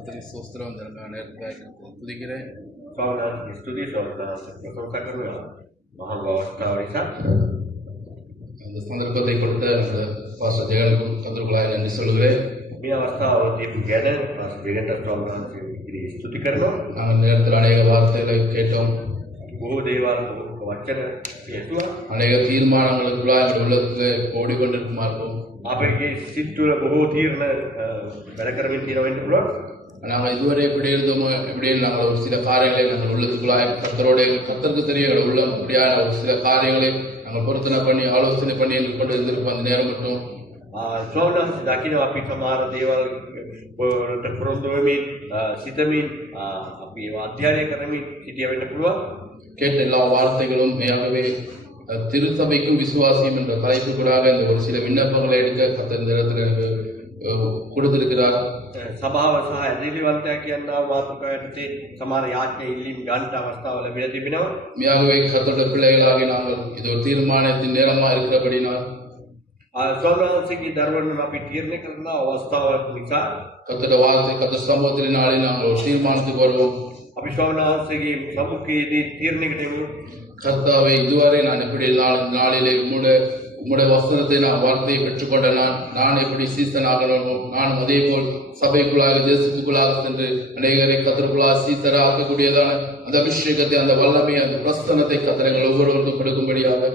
கத்திரி சோஸ்திரம் இதற்கான நேரத்தை துதிக்கிறேன். स्वामी स्तुति प्रशंसा करूँगा महान व्यवस्था அந்த சந்தர்ப்பத்தை கொடுத்த அந்த பாஸ்டர் ஜெகனுக்கும் கத்திரக்குள்ளாய் நன்றி சொல்கிறேன். මේ අවස්ථාව දීපු ගැන විගත ස්වාමීන් ස්තුති කරනවා. நாங்கள் நேரத்தில் அநேக வார்த்தைகளை கேட்டோம். බොහෝ දේවල් වචන ඇසුවා. அநேக தீர்மானங்களுக்குள்ளாய் எங்கள் உள்ளத்தில் ஓடிக்கொண்டிருக்குமாறும் අපේ සිත් තුළ බොහෝ තීරණ වැඩ කරමින් තියෙනවා වෙන්න පුළුවන්. நாங்கள் இதுவரை எப்படி இருந்தோமோ எப்படி நாங்கள் ஒரு சில காரியங்களை நாங்கள் உள்ளத்துக்குள்ளாய் கத்தருக்கு தெரிய உள்ளம் இப்படியான ஒரு சில காரியங்களை நாங்கள் பொருத்தனை பண்ணி ஆலோசனை பண்ணி கொண்டு இருந்திருப்போம். அந்த நேரம் மட்டும் ස්වාමීන් දකින්න අපි සමහර දේවල් වලට පුරුදු වෙමින් සිතමින් අපි ඒවා අධ්‍යයනය කරමින් සිටිය වෙන්න පුළුවන්. கேட்ட எல்லா வார்த்தைகளும் மெய்யாகவே திருச்சபைக்கும் விசுவாசியம் என்ற தலைப்புக்கூடாக இந்த ஒரு சில விண்ணப்பங்களை எடுக்க கத்த இந்த இடத்துல எனக்கு கொடுத்திருக்கிறார். සභාව සහ ඇදහිලිවන්තයා කියනවා මාතෘකාවටදී සමහර යාඥා ඉල්ලීම් ගන්න අවස්ථාව ලැබිලා තිබෙනවා. மெய்யாகவே கத்தோட பிள்ளைகளாகி நாங்கள் இது ஒரு தீர்மானத்தின் நேரமா இருக்கிறபடினால் ස්වාමීන්ගේ දරුවන් අපි තීරණය කරන අවස්ථාවක් නිසා கத்தோட வார்த்தை கத்த சமூகத்தினாலே நாங்கள் ஒரு தீர்மானத்துக்கு வருவோம். අපි ස්වාමීන්ගේ සමුඛයේදී තීරණයකට එමු. கர்த்தாவை இதுவரை நான் எப்படி நாளிலே உம்முடைய வசனத்தை நான் வார்த்தையை பெற்றுக்கொண்ட நான் எப்படி சீசன் ஆகணுமோ நானும் அதே போல் சபைக்குள்ளாக தேசத்துக்குள்ளாக சென்று அநேகரை கத்தருக்குள்ளாக சீசராக ஆக்கக்கூடியதான அந்த அபிஷேகத்தை அந்த வல்லமை அந்த பிரஸ்தனத்தை கத்தரங்கள் ஒவ்வொருவருக்கும் கொடுக்கும்படியாக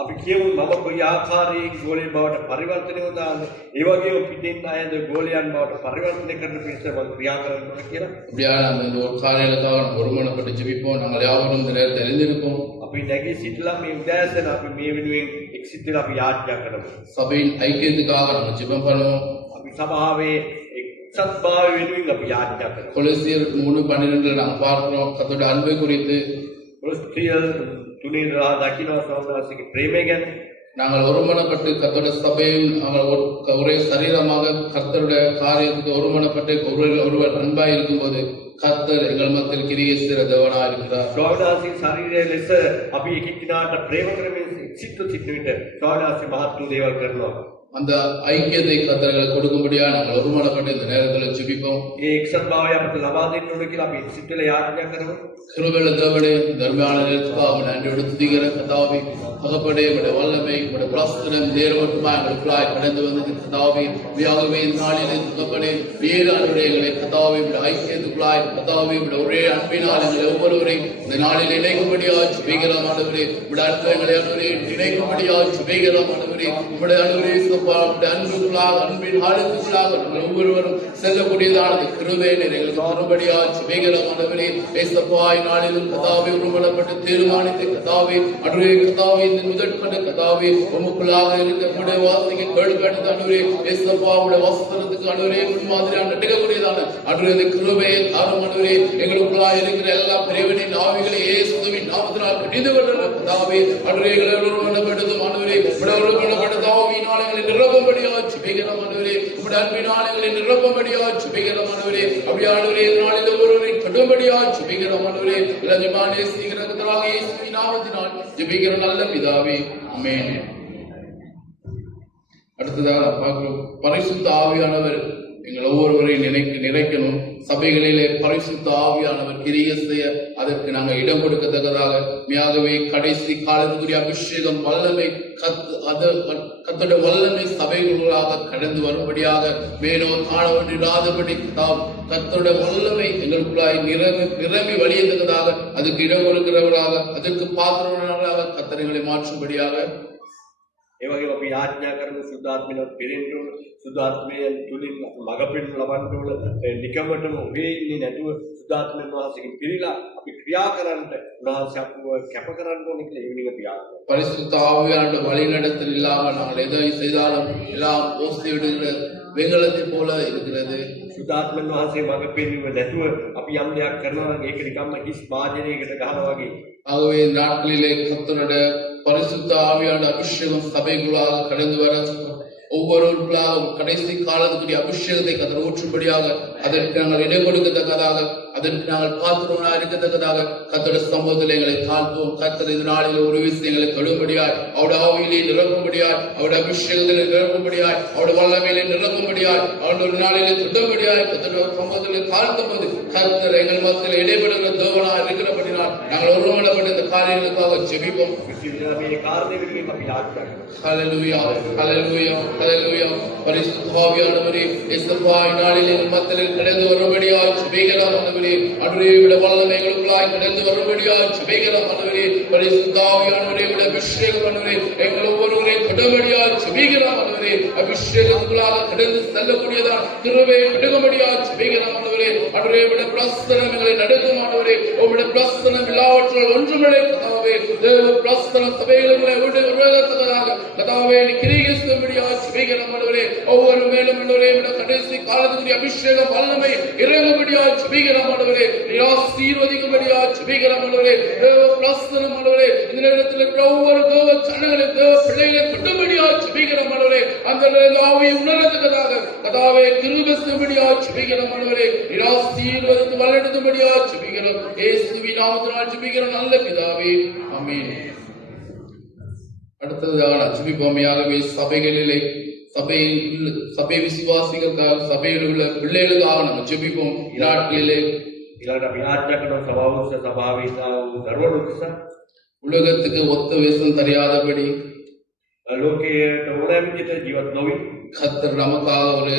අපි කියමු මම කොයි ආකාරයේ ගෝලයේ බවට පරිවර්තනය වුණාද ඒ වගේම පිටින් අයද ගෝලයන් බවට පරිවර්තනය කරන පිණිස මම ක්‍රියා කරනවා කියලා. அப்படியான அந்த ஒரு காரியங்களுக்காக நம்ம ஒருமனப்பட்டு ஜெபிப்போம். நாங்கள் யாவரும் இந்த நேரத்தில் எழுந்திருப்போம். අපි නැගී සිටලා මේ උදෑසන අපි මේ වෙනුවෙන් එක්සිටලා අපි යාඥා කරමු. சபையின் ஐக்கியத்துக்காக நம்ம ஜெபம் பண்ணுவோம். අපි සභාවේ එක්සත්භාවය වෙනුවෙන් අපි යාඥා කරමු. கொலோசியர் 3:12 நாங்கள் பார்க்கிறோம் கர்த்தருடைய அன்பை குறித்து. கொலோசியர் 3:12 දකින්න සෝමනාසික ප්‍රේමය ගැන நாங்கள் ஒருமனப்பட்டு கர்த்தருடைய சபையில் நாங்கள் ஒரே சரீரமாக கர்த்தருடைய காரியத்துக்கு ஒருமனப்பட்டு ஒருவர் அன்பாய் இருக்கும்போது கர்த்தர் எங்கள் மத்தியில் கிரியை செய்கிற தேவனாக இருக்கிறார். ස්වාමීන් ශරීරයේ ලෙස අපි එකිනෙකාට ප්‍රේම කරමින් සිත් සිත් විට ස්වාමීන් මහත් වූ දේවල් කරනවා. அந்த ஐக்கியத்தை கர்த்தர்கள் கொடுக்கும்படியா நாங்கள் ஒருமனப்பட்டு இந்த நேரத்தில் ஜெபிப்போம். ඒ එක්සත්භාවය අපට ලබා දෙන්න ඕන කියලා අපි සිත්වල යාඥා කරමු. கிருபையுள்ள தேவனே தர்மயான நேரத்துக்காக நன்றியோடு துதிக்கிற கர்த்தாவே தகப்பனே உடைய வல்லமை உடைய பிரஸ்தனம் நேர்வட்டுமா எங்களுக்குள்ளாய் கடந்து வந்தது கர்த்தாவே வியாகவே நாளிலே தகப்பனே வேறு அனுரைகளை கர்த்தாவே உடைய ஐக்கியத்துக்குள்ளாய் கர்த்தாவே உடைய ஒரே அன்பினால் எங்களை ஒவ்வொருவரையும் இந்த நாளில் இணைக்கும்படியாக ஜெபிக்கிறோமானவரே உடைய அற்புதங்களை அனுரை இணைக்கும்படியாக ஜெபிக்கிறோமானவரே உடைய அனுரை உடைய அன்புக்குள்ளாக அன்பின் ஆழத்துக்குள்ளாக நாங்கள் ஒவ்வொருவரும் செல்லக்கூடியதானது கிருபை எங்களுக்கு மறுபடியாக ஜெபிக்கிறோமானவரே ஏசப்பாய் நாளிலும் கதாவை உருவப்பட்டு தீர்மானித்து கதாவை அனுரே கதாவை இந்த முதற்கண்ட கதாவை உமக்குள்ளாக இருக்கக்கூடிய வார்த்தைக்கு கேள்விப்பட்டது அனுரே ஏசப்பாவுடைய வஸ்திரத்துக்கு அனுரே முன்மாதிரியாக நடுக்கக்கூடியதான அனுரே கிருபையை தாரும் அனுரே எங்களுக்குள்ளாக இருக்கிற எல்லா பிரிவினின் ஆவிகளை இயேசுவின் நாமத்தினால் கடிந்து கொண்ட கதாவை அனுரே உருவப்படுத்தும் அனுரே உருவப்படுத்த ஆவியினால் எங்களை நிரப்பும்படியாக ஜெபிக்கிறோம் அனுரே உடைய அன்பினால் எங்களை நிரப்பும்படியாக ஜெபிக்கிறோம் அனுரே அப்படியே அனுரே நாளில் ஒருவரை கடும்படியாக ஜெபிக்கிறோம் அனுரே எல்லாமே சீக்கிரமாக இயேசுவின் நாமத்தினால் ஜெபிக்கிற நல்ல பிதாவே ஆமென். அடுத்ததாக பார்க்கிறோம் பரிசுத்த ஆவியானவர் எங்கள் ஒவ்வொருவரையும் நிறைக்கணும். சபைகளிலே பரிசுத்த ஆவியானவர் கிரியை செய்ய அதற்கு நாங்கள் இடம் கொடுக்கத்தக்கதாக மெய்யாகவே கடைசி காலத்துக்குரிய அபிஷேகம் வல்லமை கத்தோட வல்லமை சபைகளாக கடந்து வரும்படியாக மேலோ தாழ ஒன்றில்லாதபடி கத்தோட வல்லமை எங்களுக்குள்ளாய் நிரம்பி வழியத்தக்கதாக அதுக்கு இடம் கொடுக்கிறவர்களாக அதுக்கு பாத்திரவர்களாக கத்தனைகளை மாற்றும்படியாக ඒ වගේම අපි යාඥා කරන සුද්ධාත්මයෙන් පිරෙන්න ඕන. සුද්ධාත්මයෙන් තුලින් මඟ පෙන්වන්න ලබන්න ඕන. නිකමටම ඔබේ ඉන්නේ නැතුව සුද්ධාත්මයෙන් වාසිකින් පිරීලා අපි ක්‍රියා කරන්න උන්වහන්සේ අපව කැප කරන්න ඕන කියලා ඒ වෙනින් අපි යාඥා. பரிசுத்த ஆவியானவர் வழிநடத்தல் இல்லாமல் நாங்கள் எதை செய்தாலும் எல்லாம் ஓஸ்தி விடுகிற வெங்கலத்தை போல இருக்கிறது. සුද්ධාත්මයෙන් වාසිය මඟ පෙන්වීම නැතුව අපි යම් දෙයක් කරනවා නම් ඒක නිකම්ම හිස් වාදනයකට ගහනවා වගේ. ஆகவே இந்த நாட்களிலே கர்த்தருடைய பரிசுத்த ஆவியான அபிஷேகம் சபைக்குள்ளாக கடந்து வர ஒவ்வொருவர்களாக கடைசி காலத்துக்குரிய அபிஷேகத்தை கர்த்தர் ஊற்றும்படியாக அதற்கு நாங்கள் இடம் கொடுக்கத்தக்கதாக அதற்கு நாங்கள் பாத்திரவனா இருக்கத்தக்கதாக கர்த்தருடைய சமூகத்தில் எங்களை தாழ்த்துவோம். கர்த்தர் இந்த நாளில் ஒரு விஷயங்களை தொழும்படியாய், அவருடைய ஆவியிலே நிரப்பும்படியாய், அவருடைய அபிஷேகத்திலே நிரப்பும்படியாய், அவருடைய வல்லமையிலே நிரப்பும்படியாய், அவருடைய ஒரு நாளிலே திட்டம்படியாய் கர்த்தருடைய சமூகத்திலே தாழ்த்தும் போது கர்த்தர் எங்கள் மத்தியில் இடைபெறுகிற தேவனாய் இருக்கிறபடினால் நாங்கள் ஒருமனப்பட்ட இந்த காரியங்களுக்காக ஜெபிப்போம். ஹல்லேலூயா, ஹல்லேலூயா, ஹல்லேலூயா. பரிசுத்த ஆவியானவரே, இயேசுவா நாளில் எங்கள் மத்தியில் கடந்து வரும்படியாய் ஜெபிக்கிறோம். ஆண்டவரே, அன்றைய விட வல்லமைகளுக்குள்ளாய் கடந்து வரும்படியாய் ஜெபிக்கிறோம். ஆண்டவரே, பரிசுத்த ஆவியானவரே, விட அபிஷேகம் ஆண்டவரே, எங்கள் ஒவ்வொருவரை கடம்படியாய் ஜெபிக்கிறோம். ஆண்டவரே, அபிஷேகத்துக்குள்ளாக கடந்து செல்லக்கூடியதான் கிருபையை பெருகும்படியாய் ஜெபிக்கிறோம். ஆண்டவரே, அன்றைய விட பிரஸ்தனம் எங்களை நடக்கும். ஆண்டவரே, உம்முடைய பிரஸ்தனம் எல்லாவற்றால் ஒன்றுமில்லை. கர்த்தாவே, தேவ பிரஸ்தன சபைகளை விட்டு உருவாக்கத்தக்கதாக கர்த்தாவே கிரிகிஸ்தும்படியாய் ஜெபிக்கிறோம். ஆண்டவரே, ஒவ்வொரு மேலும் ஆண்டவரே விட கடைசி காலத்துக்குரிய அபிஷேகம் வல்லமை இறங்கும்படியாய் ஜெபிக்கிறோம். ஆண்டவரே, ஆசீர்வதிக்கும்படியாய் ஜெபிக்கிறோம். ஆண்டவரே, தேவ பிரஸ்தனம் ஆண்டவரே இந்த நேரத்தில் ஒவ்வொரு தேவ ஜனங்களை தேவ பிள்ளைகளை கட்டும்படியாய் ஜெபிக்கிறோம். ஆண்டவரே, அந்த ஆவியை உணரத்தக்கதாக கர்த்தாவே கிருகிஸ்தும்படியாய் ஜெபிக்கிறோம். ஆண்டவரே, ஆசீர்வதித்து வழிநடத்தும்படியாய் ஜெபிக்கிறோம். இயேசுவின் நாமத்தினால் ஜெபிக்கிறோம் நல்ல பிதாவே, ஆமென். அடுத்ததாக ஜெபிப்போமையாகவே சபைகளிலே சபை விசுவாசிகளுக்காக சபையில் உள்ள பிள்ளைகளுக்காக நம்ம ஜெபிப்போம். நாட்களிலே உலகத்துக்கு ஒத்த வேஷம் தெரியாதபடி கர்த்தர் நமக்காக ஒரு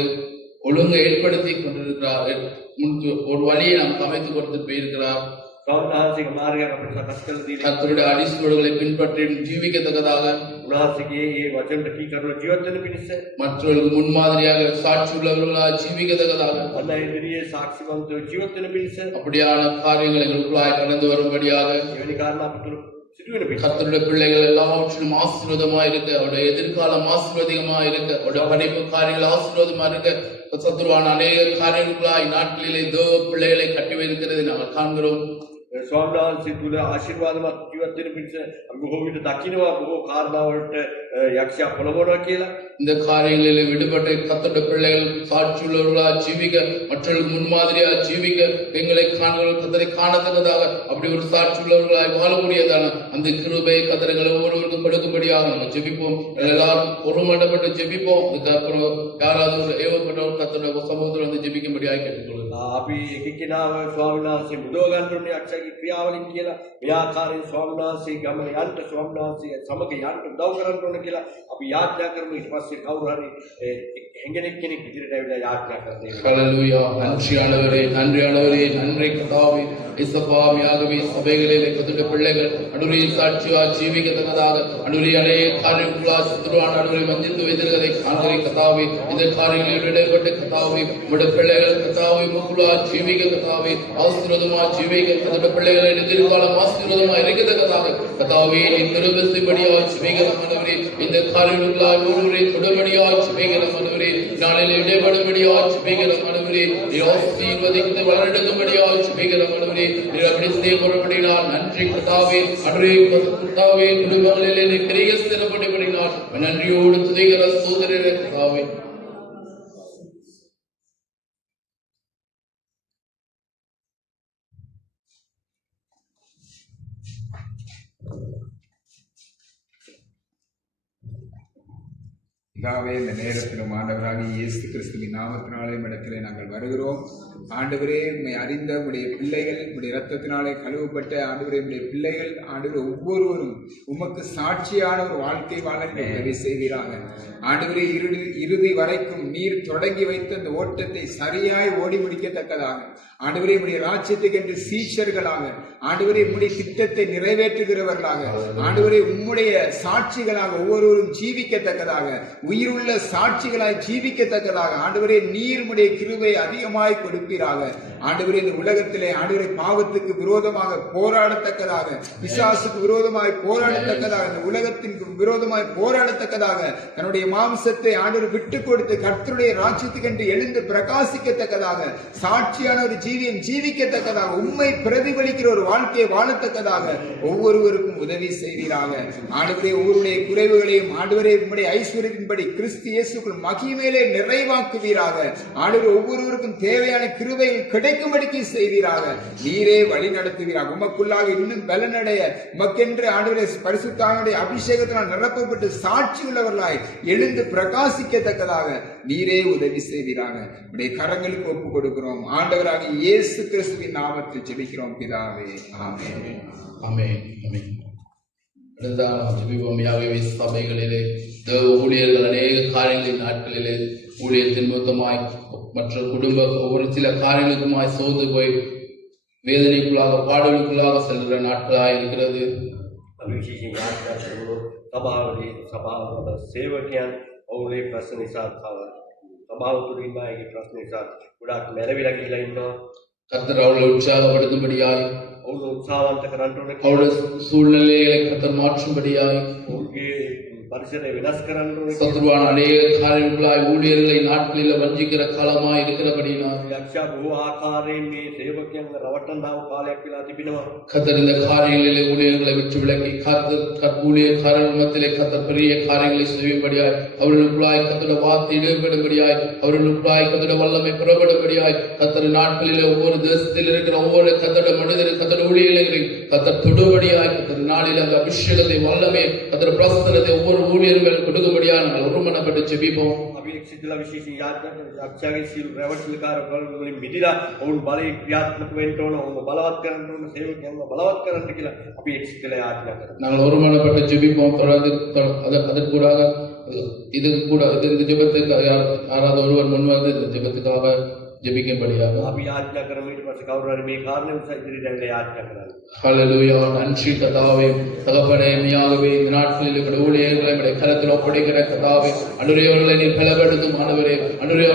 ஒழுங்கை ஏற்படுத்தி கொண்டிருக்கிறார். ஒரு வழியை நாம் அமைத்து கொடுத்து போயிருக்கிறார். கர்த்தருடைய அடிசுவடுகளை பின்பற்றி ஜீவிக்கத்தக்கதாக மற்றவர்களுக்கு முன்மாதிரியாக சாட்சி உள்ளவர்களாக ஜீவிக்கத்தக்கதாக அப்படியான காரியங்கள் எங்களுக்குள்ளாய் கடந்து வரும்படியாக கர்த்தருடைய பிள்ளைகள் எல்லாவற்றிலும் ஆசீர்வாதமா இருக்க, அவருடைய எதிர்காலம் ஆசீர்வாதமா இருக்க, அவருடைய படிப்பு காரியங்கள் ஆசீர்வாதமா இருக்க சத்துருவான அநேக காரியங்களாய் நாட்களிலே தேவ பிள்ளைகளை கட்டி வைத்திருக்கிறது நாங்கள் காண்கிறோம். ස්වාමීන් තුළ ආශිර්වාදමත් ජීවත් වෙන පිණිස අපි බොහෝ විට දකින්නවා බොහෝ කාරණාවලට යක්ෂයා පොළඹවනවා කියලා. இந்த காரியங்களில் விடுபட்ட கர்த்தருடைய பிள்ளைகள் சாட்சியுள்ளவர்களாக ஜீவிக்க, மற்றவர்களுக்கு முன்மாதிரியாக ஜீவிக்க, எங்களை கர்த்தரை காணத்தக்கதாக அப்படி ஒரு சாட்சியுள்ளவர்களாய் வாழக்கூடியதான அந்த கிருபை கர்த்தரை ஒவ்வொருவருக்கும் கொடுக்கும்படியாக நம்ம ஜெபிப்போம். எல்லாரும் ஒருமனப்பட்டு ஜெபிப்போம். அதுக்கப்புறம் யாராவது ஒரு ஏவப்பட்டவர் கர்த்தருடைய சமூகத்தில் வந்து ஜெபிக்கும்படியாக கேட்டுக்கொள்ளுங்க. අපි එකෙනාව ස්වාමීන් වහන්සේ මුදව ගන්න ඕනේ යක්ෂයාගේ ක්‍රියාවලින් කියලා මේ ආකාරයෙන් ස්වාමීන් වහන්සේ ගමන යන්න ස්වාමීන් වහන්සේ සමග යන්න උදව් කරන්න ඕනේ කියලා අපි යාඥා කරමු. ඊට පස්සේ කවුරු හරි හැංගෙනෙක් කෙනෙක් ඉදිරියට ඇවිල්ලා යාඥා කරන්නේ. ஹல்லேலூயா. நன்றியானவரே, நன்றியானவரே, நன்றி கர்த்தாவே. இயேசுவாமியாகவே சபைகளிலே கர்த்தருடைய பிள்ளைகள் அனுரிய சாட்சியா ஜீவிக்கத்தக்கதாக அனுரிய அநேக காரியங்களால் சத்துருவான அனுரை வஞ்சித்து வைத்திருக்கிறதை காண்கிற கர்த்தாவே, இந்த காரியங்களில் இடைப்பட்ட கர்த்தாவே, உம்முடைய பிள்ளைகள் கர்த்தாவே முக்குலா ஜீவிக்க கர்த்தாவே ஆசீர்வாதமா ஜீவிக்க கர்த்தருடைய பிள்ளைகளை எதிர்காலம் ஆசீர்வாதமா இருக்கத்தக்கதாக கர்த்தாவே நீ திருபதிபடியாய் ஜீவிக்கிறோம். ஆண்டவரே, இந்த காரியங்களால் ஒருவரை தொடர்படியாய் ஜீவிக்கிறோம். ஆண்டவரே, நாளில் இடைபடும்படியாய் ஜீவிக்கிறோம். ஆண்டவரே, நீ ஆசீர்வதித்து வளர்ந்தபடியாய் ஜீவிக்கிறோம். ஆண்டவரே, நீ அப்படி செய்யப்படும்படினால் நன்றி கர்த்தாவே. அன்றைய கர்த்தாவே குடும்பங்களிலே நீ கிரியை செய்யப்படும்படினால் நன்றியோடு துதிக்கிற சோதரரே கர்த்தாவே. பிதாவே, இந்த நேரத்திலும் ஆண்டவராகிய இயேசு கிறிஸ்துவின் நாமத்தினாலே இடத்திலே நாங்கள் வருகிறோம். ஆண்டவரே, உம்மை அறிந்த உடைய பிள்ளைகள் உடைய இரத்தத்தினாலே கழுவப்பட்ட ஆண்டவரே உடைய பிள்ளைகள் ஆண்டவரே ஒவ்வொருவரும் உமக்கு சாட்சியான ஒரு வாழ்க்கை வாழ உதவி செய்கிறாங்க. ஆண்டவரே, இறுதி வரைக்கும் நீர் தொடங்கி வைத்த அந்த ஓட்டத்தை சரியாய் ஓடி முடிக்கத்தக்கதாக ஆண்டவரே உடைய ராஜ்யத்துக்கு என்று சீஷர்களாக ஆண்டவரே உம்முடைய திட்டத்தை நிறைவேற்றுகிறவர்களாக ஆண்டவரே உம்முடைய சாட்சிகளாக ஒவ்வொருவரும் ஜீவிக்கத்தக்கதாக உயிருள்ள சாட்சிகளாய் ஜீவிக்கத்தக்கதாக ஆண்டவரே நீர் உம்முடைய கிருபை அதிகமாய் கொடுப்பீராக. ஆண்டவரே, இந்த உலகத்திலே ஆண்டவரே பாவத்துக்கு விரோதமாக போராடத்தக்கதாக, பிசாசுக்கு விரோதமாய் போராடத்தக்கதாக, இந்த உலகத்தின் விரோதமாய் போராடத்தக்கதாக தன்னுடைய மாம்சத்தை ஆண்டவர் விட்டு கொடுத்து கர்த்தருடைய ராஜ்யத்துக்கு என்று எழுந்து பிரகாசிக்கத்தக்கதாக சாட்சியான ஒரு ஜீவியம் ஜீவிக்கத்தக்கதாக உம்மை பிரதிபலிக்கிற ஒரு வாழ்க்கையை வாழத்தக்கதாக ஒவ்வொருவருக்கும் உதவி செய்வீராக. ஆண்டவரே, ஒவ்வொருடைய குறைவுகளையும் ஆண்டவரே உம்முடைய ஐஸ்வர்யத்தின்படி செய்தபடி கிறிஸ்து இயேசுக்குள் மகிமையிலே நிறைவாக்குவீராக. ஆண்டவரே ஒவ்வொருவருக்கும் தேவையான கிருபைகள் கிடைக்கும்படிக்கு செய்வீராக. நீரே வழி நடத்துவீராக. உமக்குள்ளாக இன்னும் பலனடைய உமக்கென்று ஆண்டவரே பரிசுத்தாவினுடைய அபிஷேகத்தினால் நிரப்பப்பட்டு சாட்சி உள்ளவர்களாய் எழுந்து பிரகாசிக்கத்தக்கதாக நீரே உதவி செய்வீராக. உடைய கரங்களுக்கு ஒப்பு கொடுக்கிறோம். ஆண்டவராக இயேசு கிறிஸ்துவின் நாமத்தில் ஜெபிக்கிறோம் பிதாவே. ஆமென். ஆமென். ஆமென். ஜெபிப்போம். சபைகளிலே ஊழியர்கள் அநேக காரியங்களின் நாட்களிலே ஊழியத்தின் மொத்தமாய் மற்ற குடும்ப ஒரு சில காரியங்களுக்குமாய் சோர்ந்து போய் வேதனைக்குள்ளாக பாடலுக்குள்ளாக செல்கிற நாட்களாக இருக்கிறது. සභාවල සේවකයන් ඔවුන්ගේ ප්‍රශ්න නිසා සභාව තුළ ඉන්න අයගේ ප්‍රශ්න නිසා ගොඩාක් මැරවිලා ගිහිලා ඉන්නවා. கர்த்தர் அவர்களை உற்சாகப்படுத்தும்படியாய் ඔවුන් උත්සාහවන්ත කරන්න ඕනේ. அவருடைய சூழ்நிலைகளை கர்த்தர் மாற்றும்படியாய் ඔවුන්ගේ பரிசனை வினாஸ் කරන්න ඕනේ. சத்துருவான அநேக காரியங்களாய் ஊழியர்களை நாட்களில் வஞ்சிக்கிற காலமாய் இருக்கிறபடினால் යක්ෂයා බොහෝ ආකාරයෙන් මේ සේවකයන්ව රවට්ටන්නව කාලයක් වෙලා තිබෙනවා. கர்த்தர் இந்த காரியங்களிலே ஊழியர்களை விட்டு விலக்கி ஊழியக்காரர் மத்தியிலே கர்த்தர் பெரிய காரியங்களை செய்யும்படியாய் அவர்களுக்குள்ளாய் கர்த்தருடைய வார்த்தை இடைபடும்படியாய் அவர்களுக்குள்ளாய் கர்த்தருடைய வல்லமை புறப்படும்படியாய் கர்த்தர் நாட்களிலே ஒவ்வொரு தேசத்தில் இருக்கிற ஒவ்வொரு கர்த்தருடைய மனிதர் கர்த்தருடைய ஊழியர்களை கர்த்தர் தொடுபடியாய் கர்த்தர் நாளில் அந்த அபிஷேகத்தை வல்லமை கர்த்தர் பிரசன்னத்தை ஒவ்வொரு ஊழியர்கள் கொடுக்கும்படியாக நாங்கள் ஒருமனப்பட்டு ஜெபிப்போம். අපි එක්සිතලා විශේෂ යක්ෂයාගේ සියලු රැවටිලිකාර වලින් මිදලා ඔවුන් බලයෙන් ක්‍රියාත්මක වෙන්න ඕන. ඔවුන් බලවත් කරන්න ඕන. සේවකයන්ව බලවත් කරන්න කියලා අපි එක්සිතලා යාඥා කරනවා. நாங்கள் ஒருமனப்பட்டு ஜெபிப்போம். தொடர்ந்து அதற்கூடாக இது கூட இந்த ஜெபத்துக்கு யாராவது ஒருவர் முன்வந்து இந்த ஜெபத்துக்காக ஜெபிக்கும்படியாக අපි යාඥා කරමු. ඊට පස්සේ කවුරු හරි මේ කාරණේ නිසා ඉදිරියට ඇවිල්ලා යාඥා කරනවා. ஹல்லேலூயா. நன்றி கர்த்தாவே. தகப்பனே மெய்யாகவே இந்த நாட்களில் இருக்கிற ஊழியர்களை நம்முடைய கரத்தில் ஒப்படைக்கிற கர்த்தாவே அன்றைய அவர்களை நீர் பலப்படுத்தும் ஆண்டவரே. அன்றைய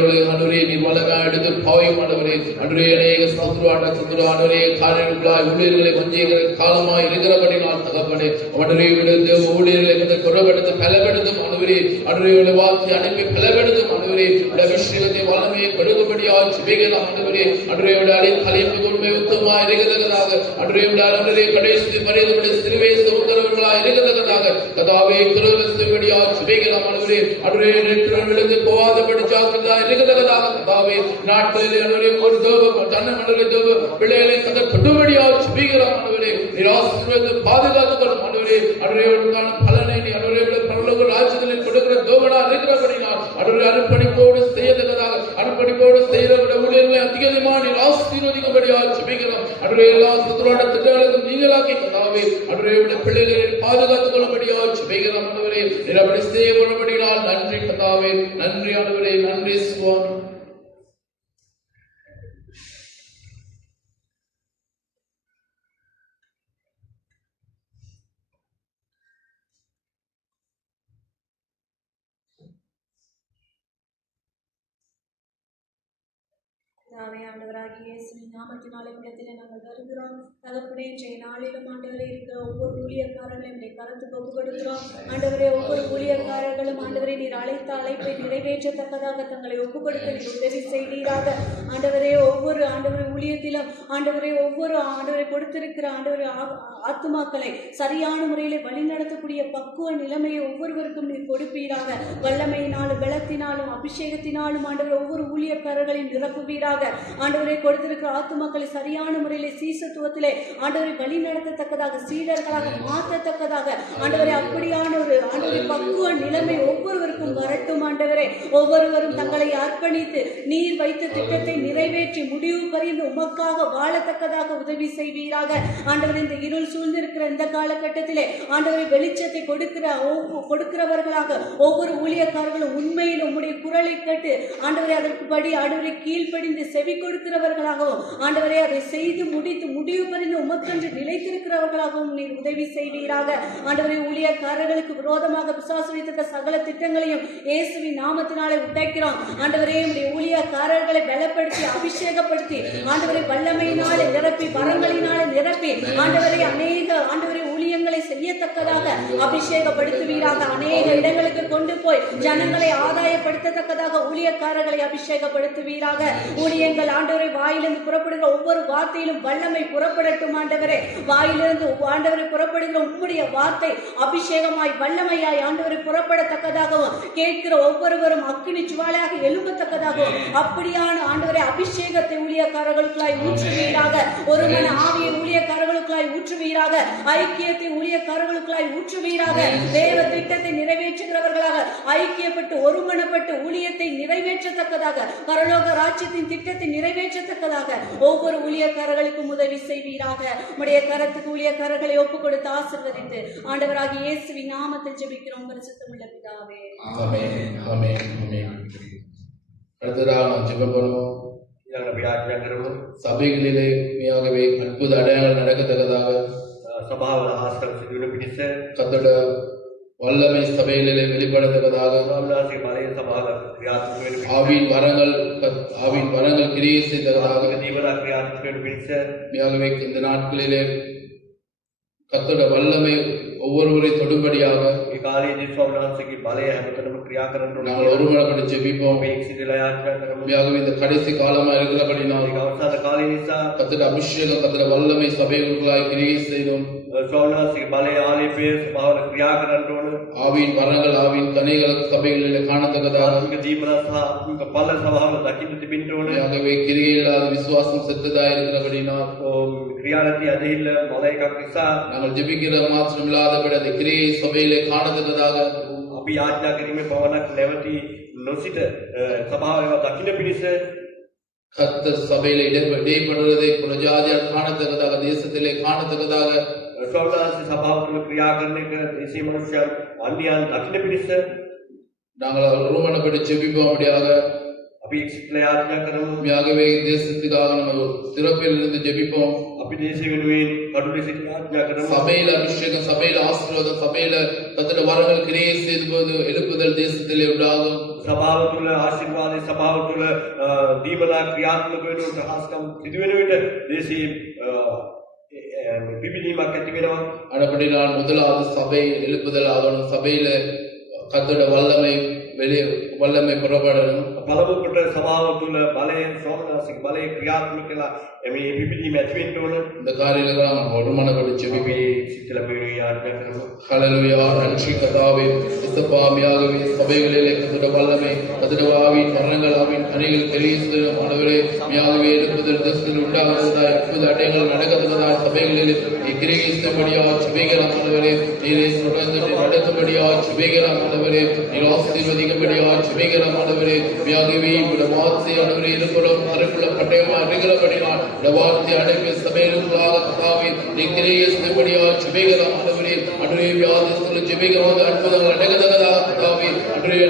நீர் வல்லமை எடுத்து பாயும் ஆண்டவரே. அன்றைய அநேக சத்துருவானவரே காரியங்களாய் ஊழியர்களை வஞ்சிக்கிற காலமாய் இருக்கிறபடினால் தகப்பனே அவனுடைய விடுத்து ஊழியர்களை குறப்படுத்த பலப்படுத்தும் ஆண்டவரே. அன்றைய வார்த்தை அனுப்பி பலப்படுத்தும் ஆண்டவரே. அபிஷேகத்தை வல்லமையை கொடுக்கும்படியாக ஜெபிக்கலாம் ஆண்டவரே. அன்றைய கலைப்பு உண்மை உத்தமமாக இருக்கிறதாக அன்றைய கடைசி மரியாதை சிறுவை சுதந்திரங்களாக இருக்கிறதாக கதாவை துறவியாக ஜெபிக்கலாம் ஆண்டவரே. அன்றைய விழுந்து போகாதபடி ஜாக்கிரதா இருக்கிறதாக கதாவை நாட்களில் அன்றைய ஒரு தோபம் தன்னை மண்டல தோப பிள்ளைகளை கதை தொடுபடியாக ஜெபிக்கலாம் ஆண்டவரே. நிராசிரியத்தை பாதுகாத்துக் கொள்ளும் ஆண்டவரே. அன்றைய பலனை நீ அன்றைய பரலோக ராஜ்யத்தில் கொடுக்கிற தோபனா இருக்கிறபடினால் அன்றைய அர்ப்பணிப்போடு செய்யத்தக்கதாக அர்ப்பணிப்போடு செய்யக்கூடிய ஊழியர்களை அதிகமாக நீர் ஆசீர்வதிக்கும்படியாக ஜெபிக்கிறோம். அன்றைய எல்லா சத்துருவான திட்டங்களுக்கும் நீங்களாக்கி கதாவே அன்றைய பிள்ளைகளை பாதுகாத்துக் கொள்ளும்படியாக ஜெபிக்கிறோம் ஆண்டவரே. நீர் அப்படி செய்ய கொள்ளும்படினால் நன்றி கதாவே. நன்றி ஆண்டவரே. நன்றி சுவாமி. ஆண்டவராகிய இயேசுவின் நாமத்தினாலே இடத்திலே நாங்கள் வருகிறோம். தகப்பனே இன்றைய நாளிலும் ஆண்டவரே இருக்கிற ஒவ்வொரு ஊழியக்காரர்களையும் நீ கருத்துக்கு ஒப்பு கொடுக்கிறோம். ஆண்டவரே ஒவ்வொரு ஊழியக்காரர்களும் ஆண்டவரே நீர் அழைத்த அழைப்பை நிறைவேற்றத்தக்கதாக தங்களை ஒப்பு கொடுக்க நீர் உதவி செய்வீராக. ஆண்டவரே ஒவ்வொரு ஊழியத்திலும் ஆண்டவரே ஒவ்வொரு ஆண்டவரை கொடுத்திருக்கிற ஆண்டவரே ஆத்துமாக்களை சரியான முறையிலே வழிநடத்தக்கூடிய பக்குவ நிலைமையை ஒவ்வொருவருக்கும் நீர் கொடுப்பீராக. வல்லமையினாலும் பலத்தினாலும் அபிஷேகத்தினாலும் ஆண்டவர் ஒவ்வொரு ஊழியக்காரர்களையும் நிரப்புவீராக. ஆண்டவரை கொடுத்திருக்கிற ஆத்துமாக்களை சரியான முறையிலே சீசத்துவத்திலே ஆண்டவரை வழி நடத்தத்தக்கதாக சீடர்களாக மாற்றத்தக்கதாக ஆண்டவரை அப்படியான ஒரு ஆண்டவரை பக்குவ நிலைமை ஒவ்வொருவருக்கும் வரட்டும். ஆண்டவரே ஒவ்வொருவரும் தங்களை அர்ப்பணித்து நீர் வைத்த திட்டத்தை நிறைவேற்றி முடிவு பறிந்து உமக்காக வாழத்தக்கதாக உதவி செய்வீராக. ஆண்டவர் இந்த இருள் சூழ்ந்திருக்கிற இந்த காலகட்டத்திலே ஆண்டவரை வெளிச்சத்தை கொடுக்கிறவர்களாக ஒவ்வொரு ஊழியக்காரர்களும் உண்மையில் உம்முடைய குரலை கேட்டு ஆண்டவரை அதற்குபடி ஆண்டவரை கீழ்ப்படிந்து செவி கொடுக்கிறவர்களாகவும் ஆண்டவரே அதை செய்து முடித்து முடிவு பறிந்து உமக்கென்று நிலைத்திருக்கிறவர்களாகவும் நீர் உதவி செய்வீராக. ஆண்டவரே ஊழியக்காரர்களுக்கு விரோதமாக பிசாசு வைத்திருக்க சகல திட்டங்களையும் இயேசுவின் நாமத்தினாலே உடைக்கிறோம். ஆண்டவரே உம்முடைய ஊழியக்காரர்களை பலப்படுத்தி அபிஷேகப்படுத்தி ஆண்டவரை வல்லமையினாலே நிரப்பி வரங்களினாலே நிரப்பி ஆண்டவரை அநேக ஆண்டவரை ஊழியங்களை செய்யத்தக்கதாக அபிஷேகப்படுத்துவீராக. அநேக இடங்களுக்கு கொண்டு போய் ஜனங்களை ஆதாய ஆதாயப்படுத்தத்தக்கதாக ஊழியக்காரர்களை அபிஷேகப்படுத்துவீராக. ஊழியங்கள் ஆண்டவரை வாயிலிருந்து புறப்படுகிற ஒவ்வொரு வார்த்தையிலும் வல்லமை புறப்படட்டும் ஆண்டவரே. வாயிலிருந்து ஆண்டவரை புறப்படுகிற உம்முடைய வார்த்தை அபிஷேகமாய் வல்லமையாய் ஆண்டவரை புறப்படத்தக்கதாகவும் கேட்கிற ஒவ்வொருவரும் அக்கினி சுவாலையாக எழும்பத்தக்கதாகவும் அப்படியான ஆண்டவரை அபிஷேகத்தை ஊழியக்காரர்களுக்காய் ஊற்றுவீராக. ஒரு மன ஆவியை ஊழியக்காரர்களுக்காய் ஊற்றுவீராக. ஐக்கியத்தை ஊழியக்காரர்களுக்காய் ஊற்றுவீராக. தேவ திட்டத்தை நிறைவேற்றுகிறவர்களாக ஐக்கியப்பட்டு ஒருமனப்பட்டு ஊழியத்தை நிறைவேற்றத்தக்கதாக பரலோக ராஜ்யத்தின் திட்டத்தை நிறைவேற்றத்தக்கதாக ஒவ்வொரு ஊழியக்காரர்களுக்கும் உதவி செய்வீராக. உம்முடைய கரத்துக்கு ஊழியக்காரர்களை ஒப்புக் கொடுத்து ஆசீர்வதித்து ஆண்டவராகிய இயேசுவின் நாமத்தில் ஜெபிக்கிறோம் பரிசுத்தமுள்ள பிதாவே. ஆமென் ஆமென் ஆமென். அடுத்ததாக நாம் ஜெபம் பண்ணுவோம். சபைகளிலே உண்மையாகவே அற்புத அடையாளங்கள் நடக்கத்தக்கதாக සභාවල ආස්කම් සිදුවන පිණිස கர்த்தருடைய வல்லமை சபைகளிலே வெளிப்படத்தக்கதாக ස්වාමීනාගේ බලයෙන් සභාව ක්‍රියාත්මක වෙන පිණිස ஆவின் வரங்கள் கிரியை செய்ததாக දීවලා ක්‍රියාත්මක වෙන පිණිස உண்மையாகவே இந்த நாட்களிலே கர்த்தருடைய வல்லமை ஒவ்வொருவரை தொடும்படியாக මේ කාලයේදී ස්වාමීනාගේ බලය හැමතැනම ක්‍රියා කරන්න ඕනේ. நாங்கள் ஒருமனப்பட்டு ஜெபிப்போம். මේ සිදලා යාත්‍රා කරමු. உண்மையாகவே இந்த கடைசி காலமா இருக்கிறபடினால் මේක අවසාන කාලය නිසා கர்த்தருடைய அபிஷேகம் கர்த்தருடைய வல்லமை சபைகளுக்குள்ளாய் கிரியை செய்தும் ස්වාමීනාගේ බලය ආලේපයේ ස්වභාවල ක්‍රියා කරන්න ඕනේ. ஆவியின் வரங்கள் ஆவியின் கனிகள் சபைகளிலே காணத்தக்கதாக ආත්මික දීපලා සහ ආත්මික ඵල ස්වභාවල දකින්න තිබෙන්න ඕනේ. உண்மையாகவே கிரியை இல்லாத விசுவாசம் செத்ததா இருக்கிறபடினால் ක්‍රියාගති අධිහිල්ල බල එකක් නිසා நாங்கள் ஜெபிக்கிற மாத்திரம் இல்லாதபடி அந்த கிரியை சபையிலே காணத்தக்கதாக අපි යාඥා කිරීමේ පවණක් නැවති නොසිට සභාවල දකින්න පිණිස கர்த்தர் சபையிலே இடைப்படுவதை புறஜாதியார் காணத்தக்கதாக தேசத்திலே காணத்தக்கதாக ස්වාමීනාගේ සභාව තුළ ක්‍රියා කරන එක දේශීය මනුෂ්‍යයන් අන්‍යයන් දකින්න පිණිස நாங்கள் ஒருமனப்பட்டு ஜெபிப்போம். அப்படியாக අපි එක්සිටලා යාඥා කරමු. உண்மையாகவே தேசத்துக்காக நம்ம திறப்பில் இருந்து ஜெபிப்போம். අපි දේශය වෙනුවෙන් කඩුවේ සිට යාඥා කරමු. சபையில அபிஷேகம் சபையில ஆசீர்வாதம் சபையில கர்த்தருடைய வரங்கள் கிரியை செய்து எழுப்புதல் தேசத்திலே உண்டாகும். සභාව තුළ ආශිර්වාදයේ සභාව තුළ දීවලා ක්‍රියාත්මක වෙනුවට හස්කම් සිදු වෙන විට දේශීය පිපිලීමක් ඇති වෙනවා. அப்படினால் முதலாவது சபை எழுப்புதல் ஆகணும். சபையில கர்த்தருடைய வல்லமை புறப்படணும். පළමු කොට සභාව තුළ බලයෙන් ස්වාමීනාගේ බලය ක්‍රියාත්මක කළා. මේ පිපිලීම ඇති වෙන්න ඕන. இந்த காரியங்களை நாம் ஒருமனப்பட்டு ஜெபிப்போம். අපි සිතලා වෙනුවෙන් යාඥා කරමු. ஹல்லேலூயா. நன்றி கர்த்தாவே. இயேசுவாமியாகவே சபைகளிலே கர்த்தருடைய வல்லமை கர்த்தருடைய ஆவியின் வரங்கள் ஆவியின் கனிகள் கிரியை செய்யும் ஆண்டவரே. உண்மையாகவே எழுப்புதல் தேசத்தில் உண்டாகிறதா அற்புத அடையாளங்கள் நடக்கிறதா சபைகளிலே கிரியை செய்யும்படியா ஜெபிக்கிறோம் ஆண்டவரே. நீரை தொடர்ந்து நடத்தும்படியா ஜெபிக்கிறோம் ஆண்டவரே. நீர் ஆசீர்வதிக்கும்படியா ஜெபிக்கிறோம் ஆண்டவரே. உண்மையாகவே உங்களுடைய வார்த்தை ஆண்டவரே இருக்கிறோம் மறுக்குள்ள பட்டயமா இருக்கிறபடினால் உங்களுடைய வார்த்தை அடங்கிய சபைகளுக்குள்ளாக கர்த்தாவே நீ கிரியை செய்யும்படியா ஜெபிக்கிறோம் ஆண்டவரே. அன்றைய வியாதிஸ்தர்கள் ஜெபிக்கிறோம் அற்புதங்கள் நடக்கிறதா கர்த்தாவே. அன்றைய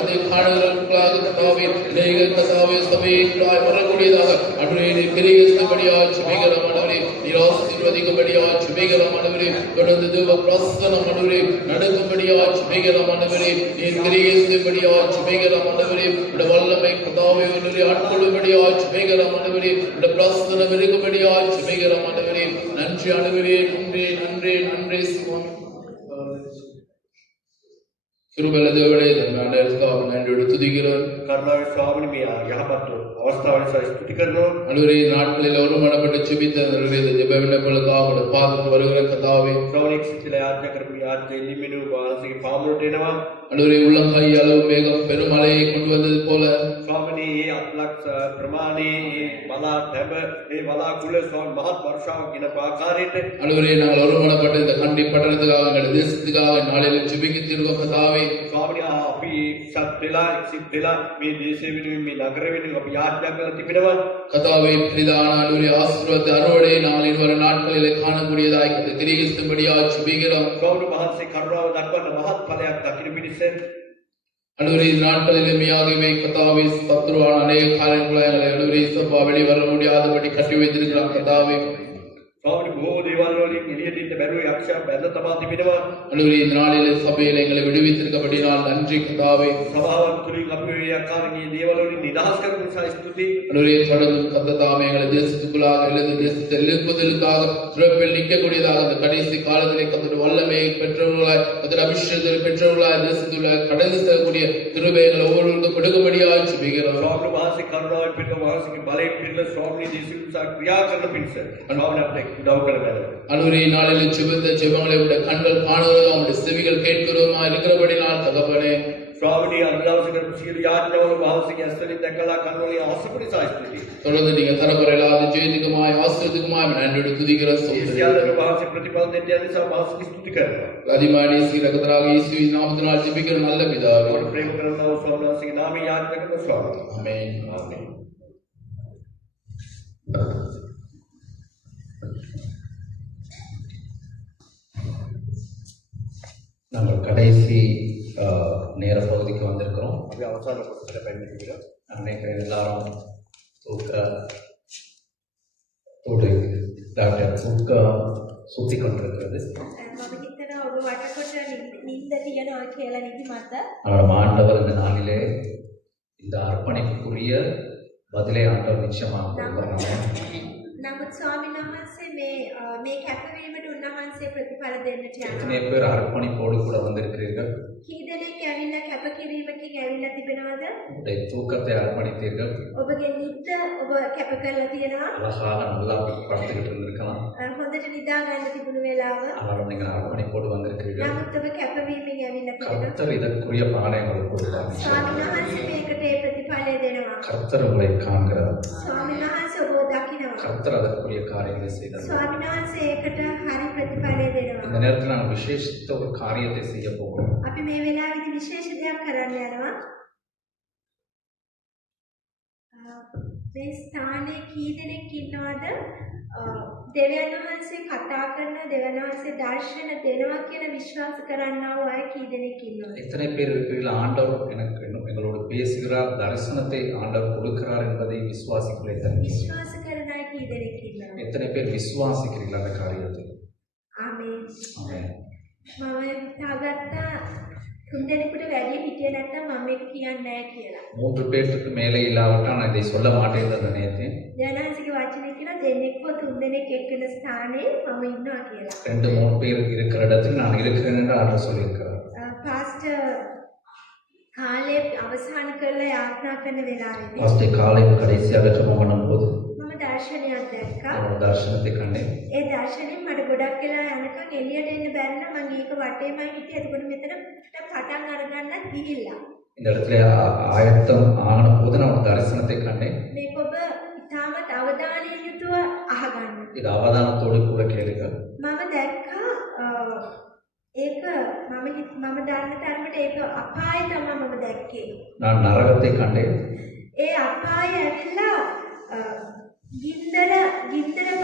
அதை காணுகிறவர்களாக கர்த்தாவே அநேக கர்த்தாவே சபைக்குள்ளாய் வரக்கூடியதாக அன்றைய நீ கிரியை செய்யும்படியா ஜெபிக்கிறோம் ஆண்டவரே. நீர் ஆசீர்வதிக்கும்படியா ஜெபிக்கிறோம் ஆண்டவரே. தொடர்ந்து தேவ பிரசன்னம் ஆண்டவரே நடக்கும்படியா ஜெபிக்கிறோம் ஆண்டவரே. நீர் கிரியை செய்யும்படியா ஜெபிக்கிறோம் ஆண்டவரே. உடைய வல்லமை கர்த்தாவே ஆண்டவரே ஆட்கொள்ளும்படியா ஜெபிக்கிறோம் ஆண்டவரே. உடைய பிரசன்னம் இருக்கும்படியா ஜெபிக்கிறோம் ஆண்டவரே. நன்றி ஆண்டவரே. நன்றி நன்றி நன்றி சுவாமி. கிருபையுள்ள தேவனே தன்மையான நன்றியோடு துதிக்கிறோம். කරුණාවේ ස්වාමීනි මේ යහපත් අවස්ථාව නිසා ස්තුති කරනවා. ஆண்டவரே நாட்களில் ஒருமனப்பட்டு ஜெபித்த இந்த ஜெப விண்ணப்பங்களுக்காக உடைய பாதத்துக்கு வருகிற கர்த்தாவே ශ්‍රවණෙක් සිතලා යාඥා කරමු. යාඥා එළිමිනු වාසික පාමුලට එනවා. ஆண்டவரே உள்ளங்கை அளவு மேகம் பெருமழையை கொண்டு வந்தது போல ස්වාමීනි මේ අත්ලක්ෂ ප්‍රමාණයේ මේ බලා තැබ මේ බලා කුල ස්වාමීන් මහත් වර්ෂාවක් ගෙන ආකාරයට ஆண்டவரே நாங்கள் ஒருமனப்பட்டு இந்த கண்டி பட்டணத்துக்காக எங்கள் தேசத்துக்காக நாளில் ஜெபிக்கித்திருக்கோம் கர்த்தாவே. ස්වාමීනි අපි එක්සිත් වෙලා මේ දේශය වෙනුවෙන් මේ නගර වෙනුවෙන් අපි යාඥා කරලා තිබෙනවා. கர்த்தாவே பெரிதான ஆண்டவரே ஆசீர்வாத அறுவடை நாளில் வர நாட்களிலே காணக்கூடியதாய் இந்த கிரியை செய்யும்படியா ஜெபிக்கிறோம். ස්වාමීනි වහන්සේ කරුණාව දක්වන්න මහත් ඵලයක් දකින්න පිණිස ஆண்டவரே இந்த நாட்களிலே மெய்யாகவே கர்த்தாவே சத்துருவான அநேக காரியங்களை ஆண்டவரே சபா வெளி வர முடியாதபடி கட்டி வைத்திருக்கிறான் கர்த்தாவே. ස්වාමීනි බොහෝ දේවල් වලින් එළියට ඉන්න බැරුව යක්ෂයා බැඳලා තබා තිබෙනවා. ஆண்டவரே இந்த நாளிலே சபையில எங்களை விடுவித்திருக்கபடினால் நன்றி கர்த்தாவே. සභාවන් තුලින් අපි මේ ආකාරයේ දේවල් වලින් නිදහස් කරපු නිසා ස්තුතියි. ஆண்டவரே தொடர்ந்து கர்த்தாவே எங்களை தேசத்துக்குள்ளாக எழுந்து தேசத்தை எழுப்புவதற்காக சிறப்பில் நிற்கக்கூடியதாக அந்த கடைசி காலத்திலே கர்த்தருடைய வல்லமையை பெற்றவர்களாய் கர்த்தருடைய அபிஷேகத்தை பெற்றவர்களாய் தேசத்துள்ள கடந்து செல்லக்கூடிய கிருபைகளை ஒவ்வொருவருக்கும் கொடுக்கும்படியாக ஜெபிக்கிறோம். ස්වාමීන් වහන්සේ කරුණාවෙන් පිට වහන්සේගේ බලයෙන් පිට ස්වාමීන් දේශිකුසා ක්‍රියා කරන පිණිස ස්වාමීන් අපිට උදව් කරන්න. ஆண்டவரே நாளில் ஜெபித்த ஜெபங்களை உடைய கண்கள் காணுவதும் உடைய செவிகள் கேட்கிறதுமா இருக்கிறபடினால் தகப்பனே ස්වාමීන් අනුදාස කරපු සියලු යාඥාවල වහන්සේගේ ඇස්වලින් දැකලා කන්වලින් ආසපුරි සාස්ත්‍රිතී. தொடர்ந்து நீங்க தரப்பறையில்லாத ஜெயத்துக்குமாய் ஆசிரியத்துக்குமாய் நன்றி துதிக்கிற සියල්ලම වහන්සේ ප්‍රතිඵල දෙන්න යන නිසා වහන්සේ ස්තුති කරනවා. அதிமானி ஸ்ரீரகதராக இயேசுவின் நாமத்தினால் ஜெபிக்கிற நல்ல பிதாவே. අපට ප්‍රේම කරනවා ස්වාමීන් වහන්සේගේ නාමයෙන් යාඥා කරන ස්වාමීන්. ஆமென். ආමේන්. நாங்கள் கடைசி நேர பகுதிக்கு வந்திருக்கிறோம். අපි අවසාන කොටසට පැමිණෙනවා. நினைக்கிறேன் எல்லாரும் தூக்க சுத்தி கொண்டிருக்கிறது. මම හිතනවා ඔබ වටකොට නිින්ද තියනවා කියලා නිදිමත. நம்மளோட ஆண்டவர் இந்த நாளிலே இந்த அர்ப்பணிப்புக்குரிய பதிலை ஆண்டவர் நிச்சயமாக கொடுக்கிறாங்க. නමුත් ස්වාමීන් වහන්සේ මේ කැපවීමට උන්වහන්සේ ප්‍රතිඵල දෙන්නට எத்தனை යනවා. பேர் அர்ப்பணிப்போடு கூட வந்திருக்கிறீர்கள்? කී දෙනෙක් ඇවිල්ලා කැපකිරීමකින් ඇවිල්ලා තිබෙනවද? உங்களுடைய தூக்கத்தை அர்ப்பணித்தீர்கள். ඔබගේ නිින්ද ඔබ කැප කරලා තියෙනවා. அழகாக நல்லா படுத்துக்கிட்டு இருந்திருக்கலாம். හොඳට නිදා ගන්න තිබුණු වෙලාව. ஆனாலும் நீங்கள் அர்ப்பணிப்போடு வந்திருக்கிறீர்கள். නමුත් ඔබ කැපවීමෙන් ඇවිල්ලා තිබෙනවා. கர்த்தர் இதற்குரிய பலனை உங்களுக்கு கொடுத்தார். ස්වාමීන් වහන්සේ මේකට ඒ ප්‍රතිඵලය දෙනවා. கர்த்தர் உங்களை காண்கிறார். ස්වාමීන් වහන්සේ ඔබ දකිනවා. கர்த்தர் அதற்குரிய காரியங்களை செய்தார். ස්වාමීන් වහන්සේ ඒකට හරි ප්‍රතිඵලය දෙනවා. இந்த நேரத்தில் நாங்கள் விசேஷித்த ஒரு காரியத்தை செய்ய போகிறோம். අපි මේ වෙලාවේදී විශේෂ දෙයක් කරන්න යනවා. මේ ස්ථානයේ කී දෙනෙක් ඉන්නවද? දෙවියන් වහන්සේ කතා කරන දෙවියන් වහන්සේ දර්ශන දෙනවා කියන විශ්වාස කරන්නව අය කී දෙනෙක් ඉන්නවද? எத்தனை பேர் இருக்கிறீர்கள்? ஆண்டவர் எங்களோடு பேசுகிறார், தரிசனத்தை ஆண்டவர் கொடுக்கிறார் என்பதை விசுவாசிக்கிறீர்கள்? විශ්වාස කරන අය කී දෙනෙක් ඉන්නවද? எத்தனை பேர் விசுவாசிக்கிறீர்கள் அந்த காரியத்தை? ආමේන්. ஆமென். මම හිතාගත්තා තුන්දෙනෙකුට වැඩි හිටියේ නැත්නම් මම මේක කියන්නේ නැහැ කියලා. 3 பேருக்கு மேலே இல்லாவிட்டால் நான் இதை சொல்ல மாட்டேன் என்று நினைத்தேன். ඥානසික වචනේ කියන දෙන්නෙක්ව තුන්දෙනෙක් එක්කෙන ස්ථානයේ මම ඉන්නවා කියලා. 2-3 பேர் இருக்கிற இடத்தில் நான் இருக்கிறேன் என்று ஆண்டவர் சொல்லியிருக்கிறார். පාස්ටර් කාලේ අවසන් කරලා යාත්‍රා කරන වෙලාවේදී ஃபர்ஸ்ட் காலையில் கடைசியாக ஜெபம் பண்ணும்போது මම දර්ශනයක් දැක්කා. ஒரு தரிசனத்தை கண்டேன். ඒ දර්ශනයෙන් මට ගොඩක් වෙලා යනකම් එළියට එන්න බැරි නම් මම ඒක වටේමයි හිටියේ. එතකොට මෙතන පටන් අරගන්නත් ගිහිල්ලා. இந்த இடத்துல ஆயத்தம் ஆன போது நான் ஒரு தரிசனத்தை கண்டேன். මේක ඔබ ඉතාමත් අවධානයෙන් යුතුව අහගන්න. இது அவதானத்தோடு கூட கேளுங்கள். මම දැක්කා ඒක මම දන්න තරමට ඒක අපාය තමයි මම දැක්කේ. நான் நரகத்தை கண்டேன். ඒ අපාය ඇවිල්ලා ගින්දර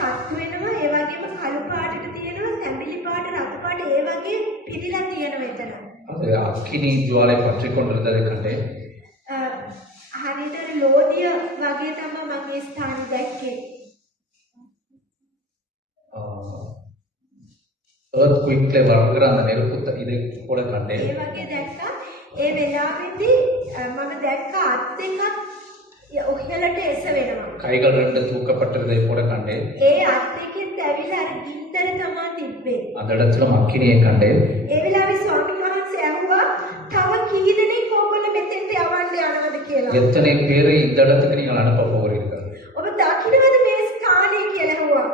පත්තු වෙනවා. ඒ වගේම කළු පාටට තියෙනවා, තැඹිලි පාට, රතු පාට ඒ වගේ පිළිලා තියෙනවා එතන. அது அக்கினி ஜுவாலை பற்றி கொண்டிருந்ததை கண்டேன். හරියට ලෝදිය වගේ තමයි මම මේ ස්ථානේ දැක්කේ. earthquake வருகிற அந்த நெருப்பு இதை கூட கண்டேன். ඒ වගේ දැක්කා. ඒ වෙලාවේදී මම දැක්කා අත් දෙකක් ඔහෙලට එස වෙනවා. கைகள் 2 தூக்கப்பட்டிருந்ததை கூட கண்டேன். ඒ අත් දෙකෙන් ඇවිල්ලා අර ගින්දර තමයි තිබ්බේ. அந்த இடத்திலும் அக்கினியை கண்டேன். ඒ වෙලාවේ ස්වාමීන් වහන්සේ ඇහුවා තව කී දෙනෙක් ඕගොල්ලෝ මෙතෙන්ට යවන්න යනවද කියලා. எத்தனை பேரை இந்த இடத்துக்கு நீங்கள் அனுப்ப போகிறீர்கள்? ඔබ දකින්නවද මේ ස්ථානය කියලා ඇහුවා.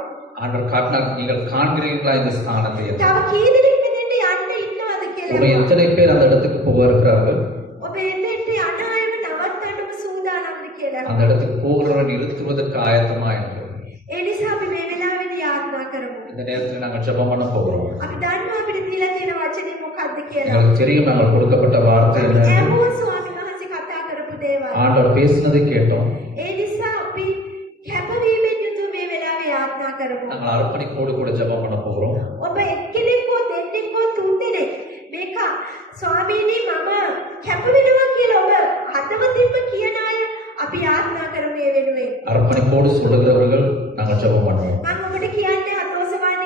ஆண்டவர் காட்டினார், நீங்கள் காண்கிறீர்களா இந்த ஸ்தானத்தை? තව කී දෙනෙක් මෙතෙන්ට යන්න ඉන්නවද කියලා உங்களை ඇහුවා. எத்தனை பேர் அந்த இடத்துக்கு போக இருக்கிறார்கள்? ඔබ එතෙන්ට යන අයව නවත්තන්න ඔබ සූදානම්ද කියලා அந்த ඇහුවා. இடத்துக்கு போகிறவன் நிறுத்துவதற்கு ஆயத்தமா இருக்கிறோம். ඒ නිසා අපි මේ වෙලාවේදී යාත්‍රා කරමු. இந்த நேரத்தில் நாங்கள் ஜெபம் பண்ண போகிறோம். අපි දන්නවා අපිට දීලා තියෙන වචනේ මොකක්ද කියලා. எங்களுக்கு தெரியும் நாங்கள் கொடுக்கப்பட்ட வார்த்தை என்ன. ඇහුවා ස්වාමීන් වහන්සේ කතා කරපු දේවල්. ஆண்டவர் பேசினதை கேட்டோம். ඒ නිසා අපි කැපවීමෙන් යුතුව මේ වෙලාවේ යාත්‍රා කරමු. நாங்கள் அர்ப்பணிப்போடு கூட ஜெபம் பண்ண போகிறோம். ඔබ එක්කෙනෙක්ව දෙන්නෙක්ව තුන්දෙනෙක් මේක ස්වාමීනි මම කැප වෙනවා කියලා ඔබ හදවතින්ම කියන අය අපි යාත්‍රා කරමු මේ වෙනුවෙන්. அர்ப்பணிப்போடு சொல்லுகிறவர்கள் நாங்கள் ஜெபம் பண்ணுவோம். මම ඔබට කියන්නේ අතෝසවන්න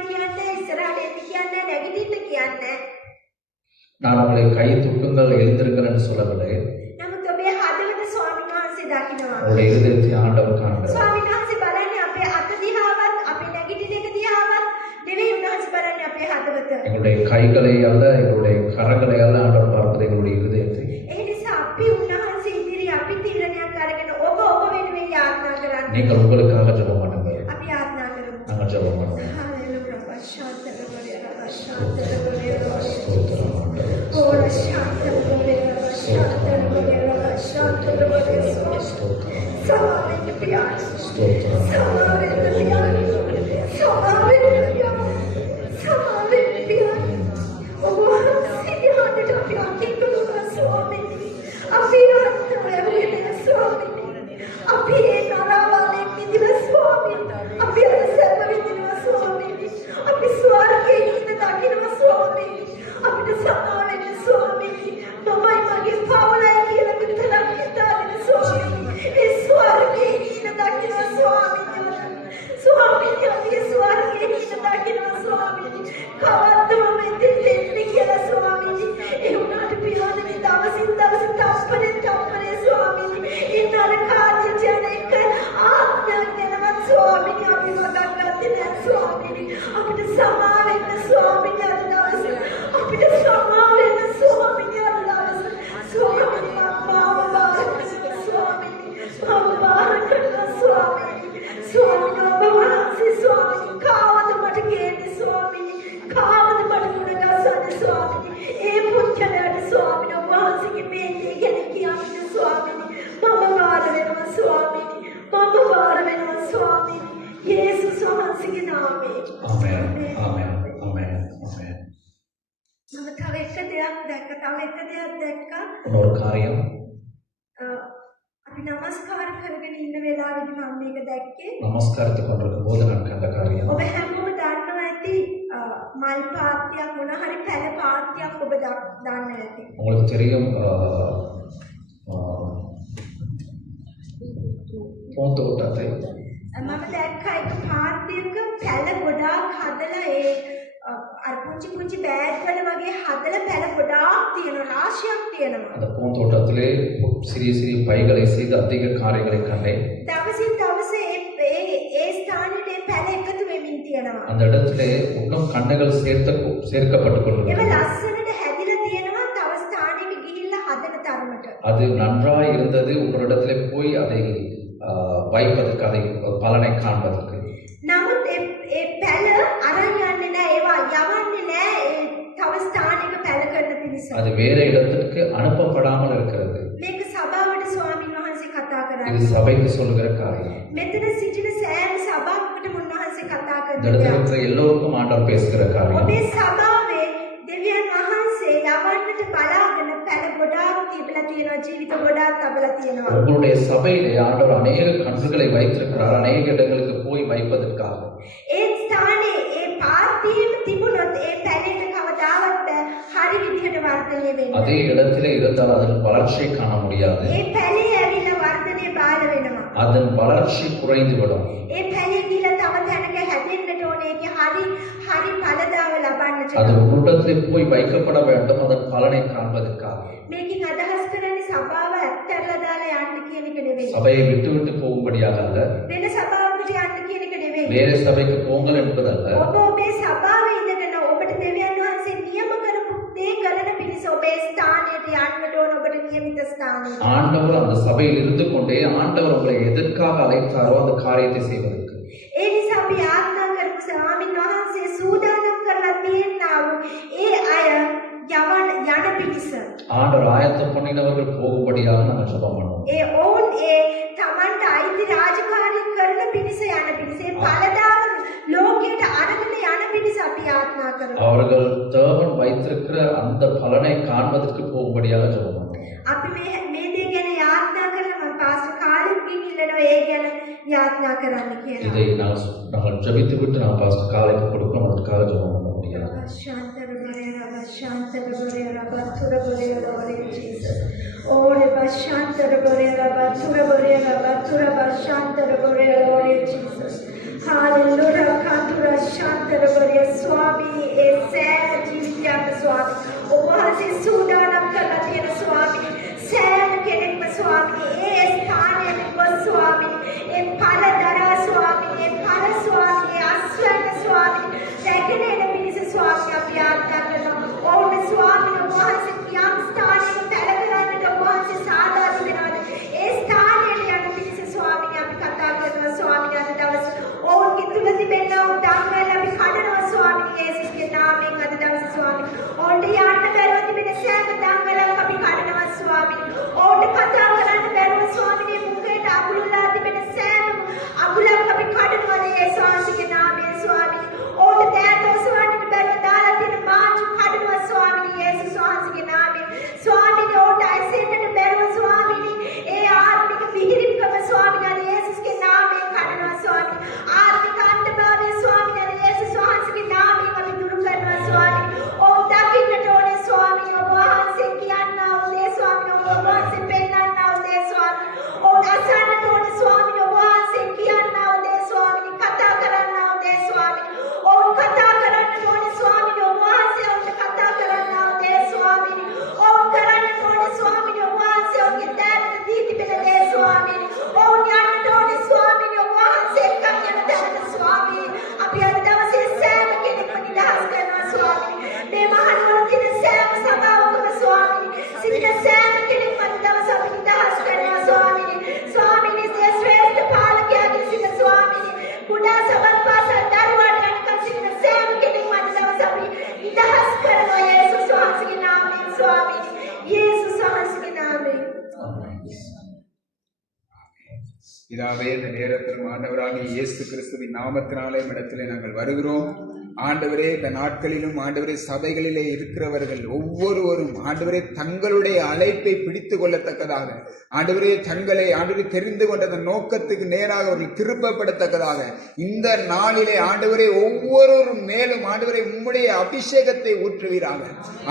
நான் உங்களை கை தூக்குங்கள் எழுந்திருங்கள் என்று சொல்லவில்லை. නමුත් ඔබේ හදවත ස්වාමීන් වහන්සේ දකිනවා. உங்களுடைய இருதயத்தை ஆண்டவர் காண்கிறார். ස්වාමීන් වහන්සේ බලන්නේ අපේ අත දිහාවත් අපේ නැගිටින එක දිහාවත් නෙවෙයි උන්වහන්සේ බලන්නේ අපේ හදවත. எங்களுடைய கைகளை அல்ல, எங்களுடைய கரங்களை அல்ல ஆண்டவர் பார்ப்பது எங்களுடைய இருதயத்தை. ඒ නිසා අපි උන්වහන්සේ ඉදිරියේ අපි තීරණයක් අරගෙන ඔබ වෙනුවෙන් යාඥා කරන්නේ. நீங்கள் உங்களுக்காக ஜெபம் பண்ணுங்கள். අපි යාඥා කරමු. நாங்கள் ஜெபம் பண்ணுவோம். හalleluya. ශාන්තකරේ ශාන්තකරේ ஸ்தோத்திரம் ஆண்டவரே. ඕර ශාන්තකරේ ශාන්තකරේ ශාන්තකරේ ஸ்தோத்திரம். සමාවෙන්න පියා. ஸ்தோத்திரம். සමාවෙන්න පියා. සමාවෙන්න පියා. සමාවෙන්න පියා. ඔබ සියහට අපි අතිකලුවා ස්වාමීනි. අපි රත්නවැවිලා ස්වාමීනි. අපි ඒ තරවලෙන් මිදිලා ස්වාමීනි. අපි අර සැප විඳිනවා ස්වාමීනි. අපි ස්වර්ගයේ ඉඳ දකිනවා ස්වාමීනි. අපිට සමාවෙන්න ස්වාමීනි. මමයි මගේ පවුලයි කියලා විතරක් හිතාගෙන ස්වාමීනි. ඒ ස්වර්ගයේ ඉඳ දකිනවා ස්වාමීනි. ස්වාමීනි අපි ස්වර්ගයේ ඉඳ දකිනවා ස්වාමීනි. කවද්ද මම එතෙන්ට එන්නේ කියලා ස්වාමීනි. ඒ උනාට පියාණනි දවසින් දවස තප්පරේ ස්වාමීනි. ඒ නරකාදී යන එක ආඥාවෙන්වත් ස්වාමීනි අපි මතක් ගත්තේ නැහැ ස්වාමීනි. අපිට සමාවෙන්න ස්වාමීනි අද දවසේ. අපිට සමාවෙන්න ස්වාමීනි අද දවසේ. ස්වාමීනි මාව බාර කරන්න ස්වාමීනි. මාව බාර කරන්න ස්වාමීනි. ස්වාමීනි ඔබ වහන්සේ ස්වාමීනි කාවද මට කියන්නේ ස්වාමීනි. කාවද මට මුණ ගැසන්නේ ස්වාමීනි. ඒ පුච්චලයට ස්වාමීනි ඔබ වහන්සේගේ මේ දේ ගැන කියන්නේ ස්වාමීනි. මම බාර වෙනවා ස්වාමීනි. මම බාර වෙනවා ස්වාමීනි. යේසුස් වහන්සේගේ නාමයෙන්. ஆமென். ஆமென். ஆமென். ஆமென். මම තව එක දෙයක් දැක්කා. இன்னொரு காரியம், අපි නමස්කාර කරගෙන ඉන්න වෙලාවෙදි මම මේක දැක්කේ. நமஸ்காரத்தை கொண்டிருக்கும் போது நான் கண்ட காரியம். ඔබ හැමෝම දන්නවා ඇති මල් පාත්තියක් මොන හරි පැල පාත්තියක් ඔබ දන්නවා ඇති. உங்களுக்கு தெரியும் பூந்தோட்டத்தை. මම දැක්කා එක පාත්තියක පැල ගොඩාක් හදලා ඒ අර පුංචි බෑග් වල වගේ හදලා පැල ගොඩාක් තියෙනවා රාශියක් තියෙනවා. அந்த பூந்தோட்டத்திலே சிறிய சிறிய பைகளை செய்து அதிக காரியங்களை கண்டேன். දවසින් දවස ඒ ස්ථානෙට පැල එකතු වෙමින් තියෙනවා. அந்த இடத்திலே இன்னும் கண்ணுகள் சேர்க்கப்பட்டுக் ඒක கொண்டிருக்கிறது. ලස්සනට හැදිලා තියෙනවා තව ස්ථානෙක ගිහිල්ලා හදන තරමට. அது நன்றாய் இருந்தது. ஒரு இடத்திலே போய் அதை வைப்பதற்கு, அதை பலனை காண்பதற்கு. නමුත් ඒ පැල අරන් යන්නේ නැහැ. ඒවා යවන්නේ නැහැ ඒ තව ස්ථානික පැල කරන පිණිස. அது வேற இடத்திற்கு அனுப்பப்படாமல் இருக்கிறது. මේක සභාවට ස්වාමීන් වහන්සේ කතා இது කරන්නේ. சபைக்கு சொல்லுகிற காரியம். මෙතන සිටින සෑම සභාවකටම උන්වහන්සේ කතා இந்த இடத்துல කරනවා. இருக்கிற எல்லோருக்கும் ஆண்டவர் பேசுகிற காரியம். ඔබේ සභාවේ දෙවියන් වහන්සේ යවන්නට බලාගෙන පැල ගොඩාක් තිබලා තියෙනවා. ජීවිත ගොඩාක් තබලා තියෙනවා. உங்களுடைய சபையிலே ஆண்டவர் அநேக கன்றுகளை வைத்திருக்கிறார், அநேக இடங்களுக்கு போய் வைப்பதற்காக. ඒ ස්ථානේ ඒ පාත්තියෙම තිබුණොත් ඒ පැලෙට කවදාවත් හරි විදිහට වර්ධනය වෙන්නේ அதே இடத்திலே இருந்தால் அதன் வளர்ச்சியை காண முடியாது. ඒ පැලේ ඇවිල්ලා වර්ධනය බාල වෙනවා. அதன் வளர்ச்சி குறைந்துவிடும். ඒ පැලේ ගිහලා තව තැනක හැදෙන්නට ඕනේ. ඒක හරි ඵලදාව ලබන්නට. அது உன்னிடத்திலே போய் வைக்கப்பட வேண்டும், அதன் பலனை காண்பதற்காக. මේකෙන් අදහස් කරන්නේ සභාව ඇත්තටලා දාලා යන්න කියන එක නෙවෙයි. சபையை விட்டு விட்டு போகும்படியாக அல்ல, වෙන සභාවකට යන්න කියන එක නෙවෙයි. வேற சபைக்கு போங்கள் என்பதல்ல. ඔබ ඔබේ සභාවේ ඉඳගෙන ඔබට දෙවියන් වහන්සේ නියම කරපු දේ කරන පිණිස ඔබේ ස්ථානයට යන්නට ඕන. ඔබට නියමිත ස්ථානයට. ஆண்டவர் அந்த சபையில் இருந்து கொண்டே ஆண்டவர் உங்களை எதற்காக அழைத்தாரோ அந்த காரியத்தை செய்வதற்கு. ඒ නිසා අපි ආඥා කරමු ස්වාමීන් වහන්සේ සූදානම් කරලා තියෙනා වූ ඒ අය යන පිණිස. ஆண்டவர் ஆயத்தம் பண்ணினவர்கள் போகும்படியாக நாங்கள் ஜெபம் பண்ணுவோம். ඒ ඕන් ඒ තමන්ට අයිති රාජකාරී කරන පිණිස යන පිණිස ඒ ඵලදාව ලෝකයට අරගෙන යන පිණිස අපි ආඥා කරමු. அவர்கள் தேவன் வைத்திருக்கிற அந்த பலனை காண்பதற்கு போகும்படியாக ஜெபம் பண்ணுவோம். අපි මේ දේ ගැන යාඥා කරලා මම පාස්ටර් කාලෙත් ගිහිල්ලා ඒ ගැන යාඥා කරන්න කියලා. இதை நாங்கள் ஜெபித்து விட்டு நான் பாஸ்டர் காலைக்கு கொடுக்கணும், அதற்காக ஜெபம் பண்ண முடியாது. Hallelujah, Kandura Shantarabariya Swami, Sෑම ජීවිතයක් ස්වාමී. ඔබ වහන්සේ සූදානම් කරලා තියෙන ස්වාමී. සෑම කෙනෙක්ම ස්වාමී. ඒ ස්ථානයට ගොස් ස්වාමී. ඒ පරදරා ස්වාමී. ඒ පර ස්වාමී. ඒ අස්වැන්න ස්වාමී. රැගෙන එන මිනිස් ස්වාමී අපි ආඥා කරනවා. ඔවුන් ස්වාමී ඔබ වහන්සේ යම් ස්ථානයක පැලකරන්නට ඔබ වහන්සේ සාදා තිබෙනවාද? ඒ ස්ථානයට යන මිනිස් ස්වාමී අපි කතා කරනවා ස්වාමී අද දවසේ. ඔවුන්ගේ තුල තිබෙනා වූ ධම්මයන් අපි කඩනවා ස්වාමී යේසුස්ගේ නාමයෙන් අද දවසේ ස්වාමී. ඔවුන්ට යන්න බැරුව තිබෙන සෑම ධම්මයන් අපි කඩනවා ස්වාමී. ඔවුන්ට කතා කරන්න බැරුව ස්වාමී මුඛයට අගුලලා තිබෙන සෑම අගුලක් අපි කඩනවා යේසුස්ගේ නාමයෙන් ස්වාමී. ඔවුන්ට දැන් ඔසවන්නට බැරුව දාලා තියෙන මාංචු කඩනවා ස්වාමී යේසුස්ගේ නාමයෙන්. ස්වාමී ඔවුන්ට ඇසෙන්නට බැරුව ස්වාමී ඒ ආත්මික පිහිරිකම ස්වාමී අද යේසුස්ගේ නාමයෙන් කඩනවා ස්වාමී. ආත්මික අන්තභාවය ස්වාමී අද යේසුස් වහන්සේගේ නාමයෙන් අපි දුරු කරනවා ස්වාමී. ඔවුන් දකින්නට ඕනේ ස්වාමී ඔබ වහන්සේ කියන්නා වූ දේ ස්වාමී ඔබ වහන්සේ පෙන්නන්නා වූ දේ ස්වාමී. ඔවුන් අසන්නට ඕනේ ස්වාමී ඔබ වහන්සේ කියන්නා වූ දේ ස්වාමී කතා කරන්නා වූ දේ ස්වාමී. ඔවුන් කතා කරන්නට ඕනේ ස්වාමී ඔබ වහන්සේ ඔවුන්ට කතා කරන්නා වූ දේ ස්වාමී. ඔවුන් කරන්නට ඕනේ ස්වාමී ඔබ වහන්සේ ඔවුන්ගේ දැනට දී තිබෙන දේ ස්වාමී. ඔවුන් යන්නට ඕනේ ස්වාමී ඔබ වහන්සේ එක්ක යන දැනට ස්වාමී. අපි අද දවසේ සෑම කෙනෙක්ම නිදහස් කරනවා ස්වාමී. මේ මහනුවර තියෙන සෑම සභාවකම ස්වාමී. සිටින සෑම කෙනෙක්ම අද දවසේ අපි නිදහස් කරනවා ස්වාමී. ස්වාමී මේ ශ්‍රේෂ්ඨ පාලකයාගේ සිට ස්වාමී. කුඩා සබත් පාසල් දරුවන් යනකම් සිටින සෑම කෙනෙක්ම අද දවසේ අපි නිදහස් කරනවා යේසුස් වහන්සේගේ නාමයෙන් ස්වාමී. යේසුස් වහන්සේගේ නාමයෙන්. பிதாவே, இந்த நேரத்தில் ஆண்டவராகிய இயேசு கிறிஸ்துவின் நாமத்தினாலே இடத்திலே நாங்கள் வருகிறோம். ஆண்டவரே, இந்த நாட்களிலும் ஆண்டவரே சபைகளிலே இருக்கிறவர்கள் ஒவ்வொருவரும் ஆண்டவரே தங்களுடைய அழைப்பை பிடித்து கொள்ளத்தக்கதாக, ஆண்டவரே தங்களை ஆண்டவரே தெரிந்து கொண்ட அந்த நோக்கத்துக்கு நேராக அவர்கள் திருப்பப்படத்தக்கதாக இந்த நாளிலே ஆண்டவரே ஒவ்வொருவரும் மேலும் ஆண்டவரே உம்முடைய அபிஷேகத்தை ஊற்றுவீராக.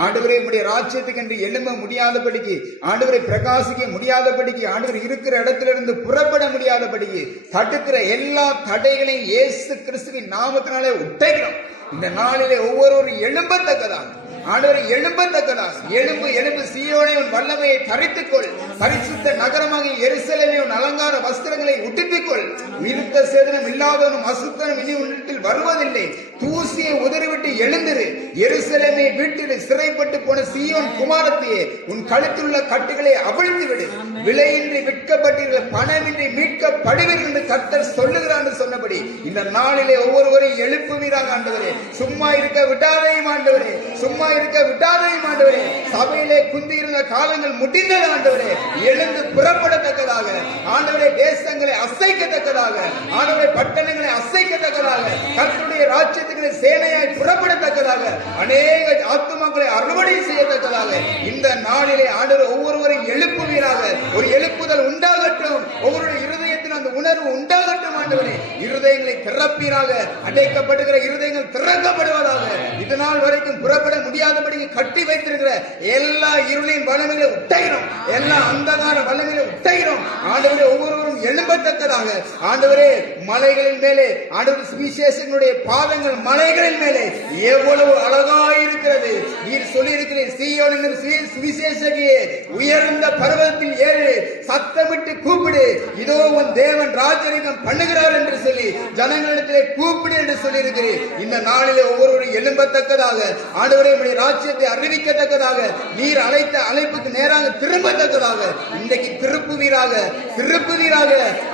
ஆண்டவரே உம்முடைய ராஜ்யத்துக்கு என்று எழும்ப முடியாதபடிக்கு, ஆண்டவரை பிரகாசிக்க முடியாதபடிக்கு, ஆண்டவர் இருக்கிற இடத்திலிருந்து புறப்பட முடியாதபடிக்கு தடுக்கிற எல்லா தடைகளையும் இயேசு கிறிஸ்துவின் நாமத்தினாலே உடைக்கிறோம். இந்த நாளிலே ஒவ்வொருவரும் எழும்பத்தக்கதாக, ஆண்டவரை எழும்பத்தக்கதாக, எழும்பு எழும்பு சீயோனை உன் வல்லமையை தரித்துக்கொள். பரிசுத்த நகரமாக எருசலேமே உன் அலங்கார வஸ்திரங்களை உடுத்திக்கொள். விருத்த சேதனம் இல்லாதவனும் அசுத்தனும் இனி உன்னிடத்தில் வருவதில்லை. தூசியை உதறிவிட்டு எழுந்திரு. எருசலேமே வீட்டில் சிறைப்பட்டு போன சீயோன் குமாரத்தையே உன் கழுத்தில் உள்ள கட்டுகளை அவிழ்த்து விடு. விலையின்றி விற்கப்பட்டீர்கள், பணமின்றி மீட்கப்படுவீர்கள் என்று கர்த்தர் சொல்லுகிறார் என்று சொன்னபடி இந்த நாளிலே ஒவ்வொருவரையும் எழுப்புவீராக ஆண்டவரே. சும்மா இருக்க விடாதையும் ஆண்டவரே, சும்மா இருக்க விடாதையும் ஆண்டவரே. சபையிலே குந்தி இருந்த காலங்கள் முடிந்தது ஆண்டவரே. எழுந்து புறப்படத்தக்கதாக ஆண்டவரே, தேசங்களை அசைக்கத்தக்கதாக, ஆண்டவரே பட்டணங்களை அசைக்கத்தக்கதாக, கர்த்தருடைய ராஜ்யத்துக்கு சேனையாய் புறப்படத்தக்கதாக, அநேக ஆத்துமாக்களை அறுவடை செய்யத்தக்கதாக இந்த நாளிலே ஆண்டவர் ஒவ்வொருவரையும் எழுப்புவீராக. ஒரு எழுப்புதல் உண்டாகட்டும், ஒவ்வொருடைய இருதயத்தில் அந்த உணர்வு உண்டாகட்டும் ஆண்டவரே. இருதயங்களை திறப்பீராக. அடைக்கப்படுகிற இருதயங்கள் திறக்கப்படுவதாக. இதனால் வரைக்கும் புறப்பட முடியாதபடி கட்டி வைத்திருக்கிற எல்லா இருளின் வல்லமைகளை உடைகிறோம், எல்லா அந்தகார வல்லமைகளை உடைகிறோம் ஆண்டவரே. ஒவ்வொருவரும் எழும்பத்தக்கதாக ஆண்டவரே, மலைகளின் மேலே ஆண்டவர் சுவிசேஷங்களுடைய பாதங்கள் மலைகளின் மேலே எவ்வளவு அழகாயிருக்கிறது. நீர் சொல்லியிருக்கிறீர், சீயோன் என்னும் சுவிசேஷகியே உயர்ந்த பர்வதத்தில் ஏறு, சத்தமிட்டு கூப்பிடு, இதோ உன் தேவன் ராஜரிகம் பண்ணுகிறார் என்று சொல்லி ஜனங்களிடத்திலே கூப்பிடு என்று சொல்லியிருக்கிறீர். இந்த நாளிலே ஒவ்வொருவரும் எழும்பத்தக்கதாக ஆண்டவரே, உம்முடைய ராஜ்யத்தை அறிவிக்கத்தக்கதாக, நீர் அழைத்த அழைப்புக்கு நேராக திரும்பத்தக்கதாக இன்றைக்கு திருப்புவீராக, திருப்புவீராக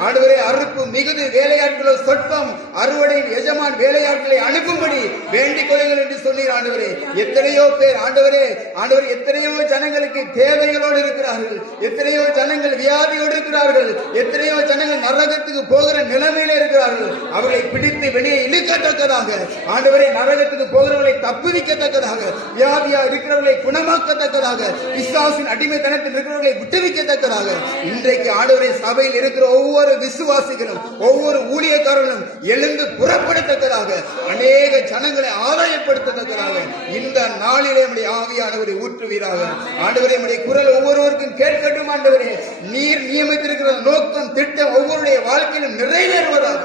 ஆண்டவரே. அறுப்பு மிகுது, வேலையாட்களோ சொற்பம், அறுவடையின் எஜமான் வேலையாட்களை அனுப்பும்படி வேண்டிக் கொள்ளுங்கள் என்று சொல்லீர் ஆண்டவரே. எத்தனையோ பேர் ஆண்டவரே, ஆண்டவர் எத்தனையோ ஜனங்களுக்கு தேவைகளோடு இருக்கிறார்கள், எத்தனையோ ஜனங்கள் வியாதியோடு இருக்கிறார்கள், எத்தனையோ ஜனங்கள் நரகத்துக்கு போகிற நிலைமையில இருக்கிறார்கள். அவர்களை பிடித்து வெளியே இழுக்கத்தக்கதாக ஆண்டவரே, நரகத்துக்கு போகிறவர்களை தப்புவிக்கத்தக்கதாக, வியாதியா இருக்கிறவர்களை குணமாக்கத்தக்கதாக, பிசாசின் அடிமைத்தனத்தில் இருக்கிறவர்களை விட்டுவிக்கத்தக்கதாக இன்றைக்கு ஆண்டவரே சபையில் இருக்கிற ஒவ்வொரு விசுவாசிகளும் ஒவ்வொரு ஊழியக்காரர்களும் எழுந்து புறப்படத்தக்கதாக, அநேக ஜனங்களை ஆதாயப்படுத்தத்தக்கதாக இந்த நாளிலே நம்முடைய ஆவியானவரை ஊற்றுவீராக. ஆண்டவரே, நம்முடைய குரல் ஒவ்வொருவருக்கும் கேட்கட்டும் ஆண்டவரே. நீர் நியமித்திருக்கிற நோக்கம் திட்டம் ஒவ்வொருடைய வாழ்க்கையிலும் நிறைவேறுவதாக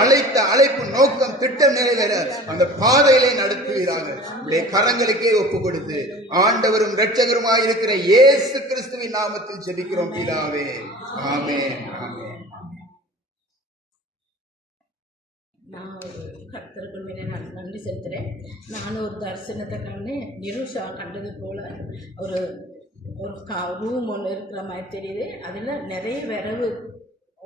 அழைத்த அழைப்பு நோக்கம் திட்டம் நிறைவேற அந்த பாதையிலே நடத்துவீராக. உடைய கரங்களுக்கே ஒப்பு கொடுத்து ஆண்டவரும் இரட்சகருமாய் இருக்கிற இயேசு கிறிஸ்துவின் நாமத்தில் ஜெபிக்கிறோம் பிதாவே. ஆமென், ஆமென். நான் கர்த்தருக்கு நான் நன்றி செலுத்துகிறேன். நான் ஒரு தரிசனத்தை கண்டு நிருஷா கண்டது போல் ஒரு ரூம் ஒன்று இருக்கிற மாதிரி தெரியுது. அதில் நிறைய விரவு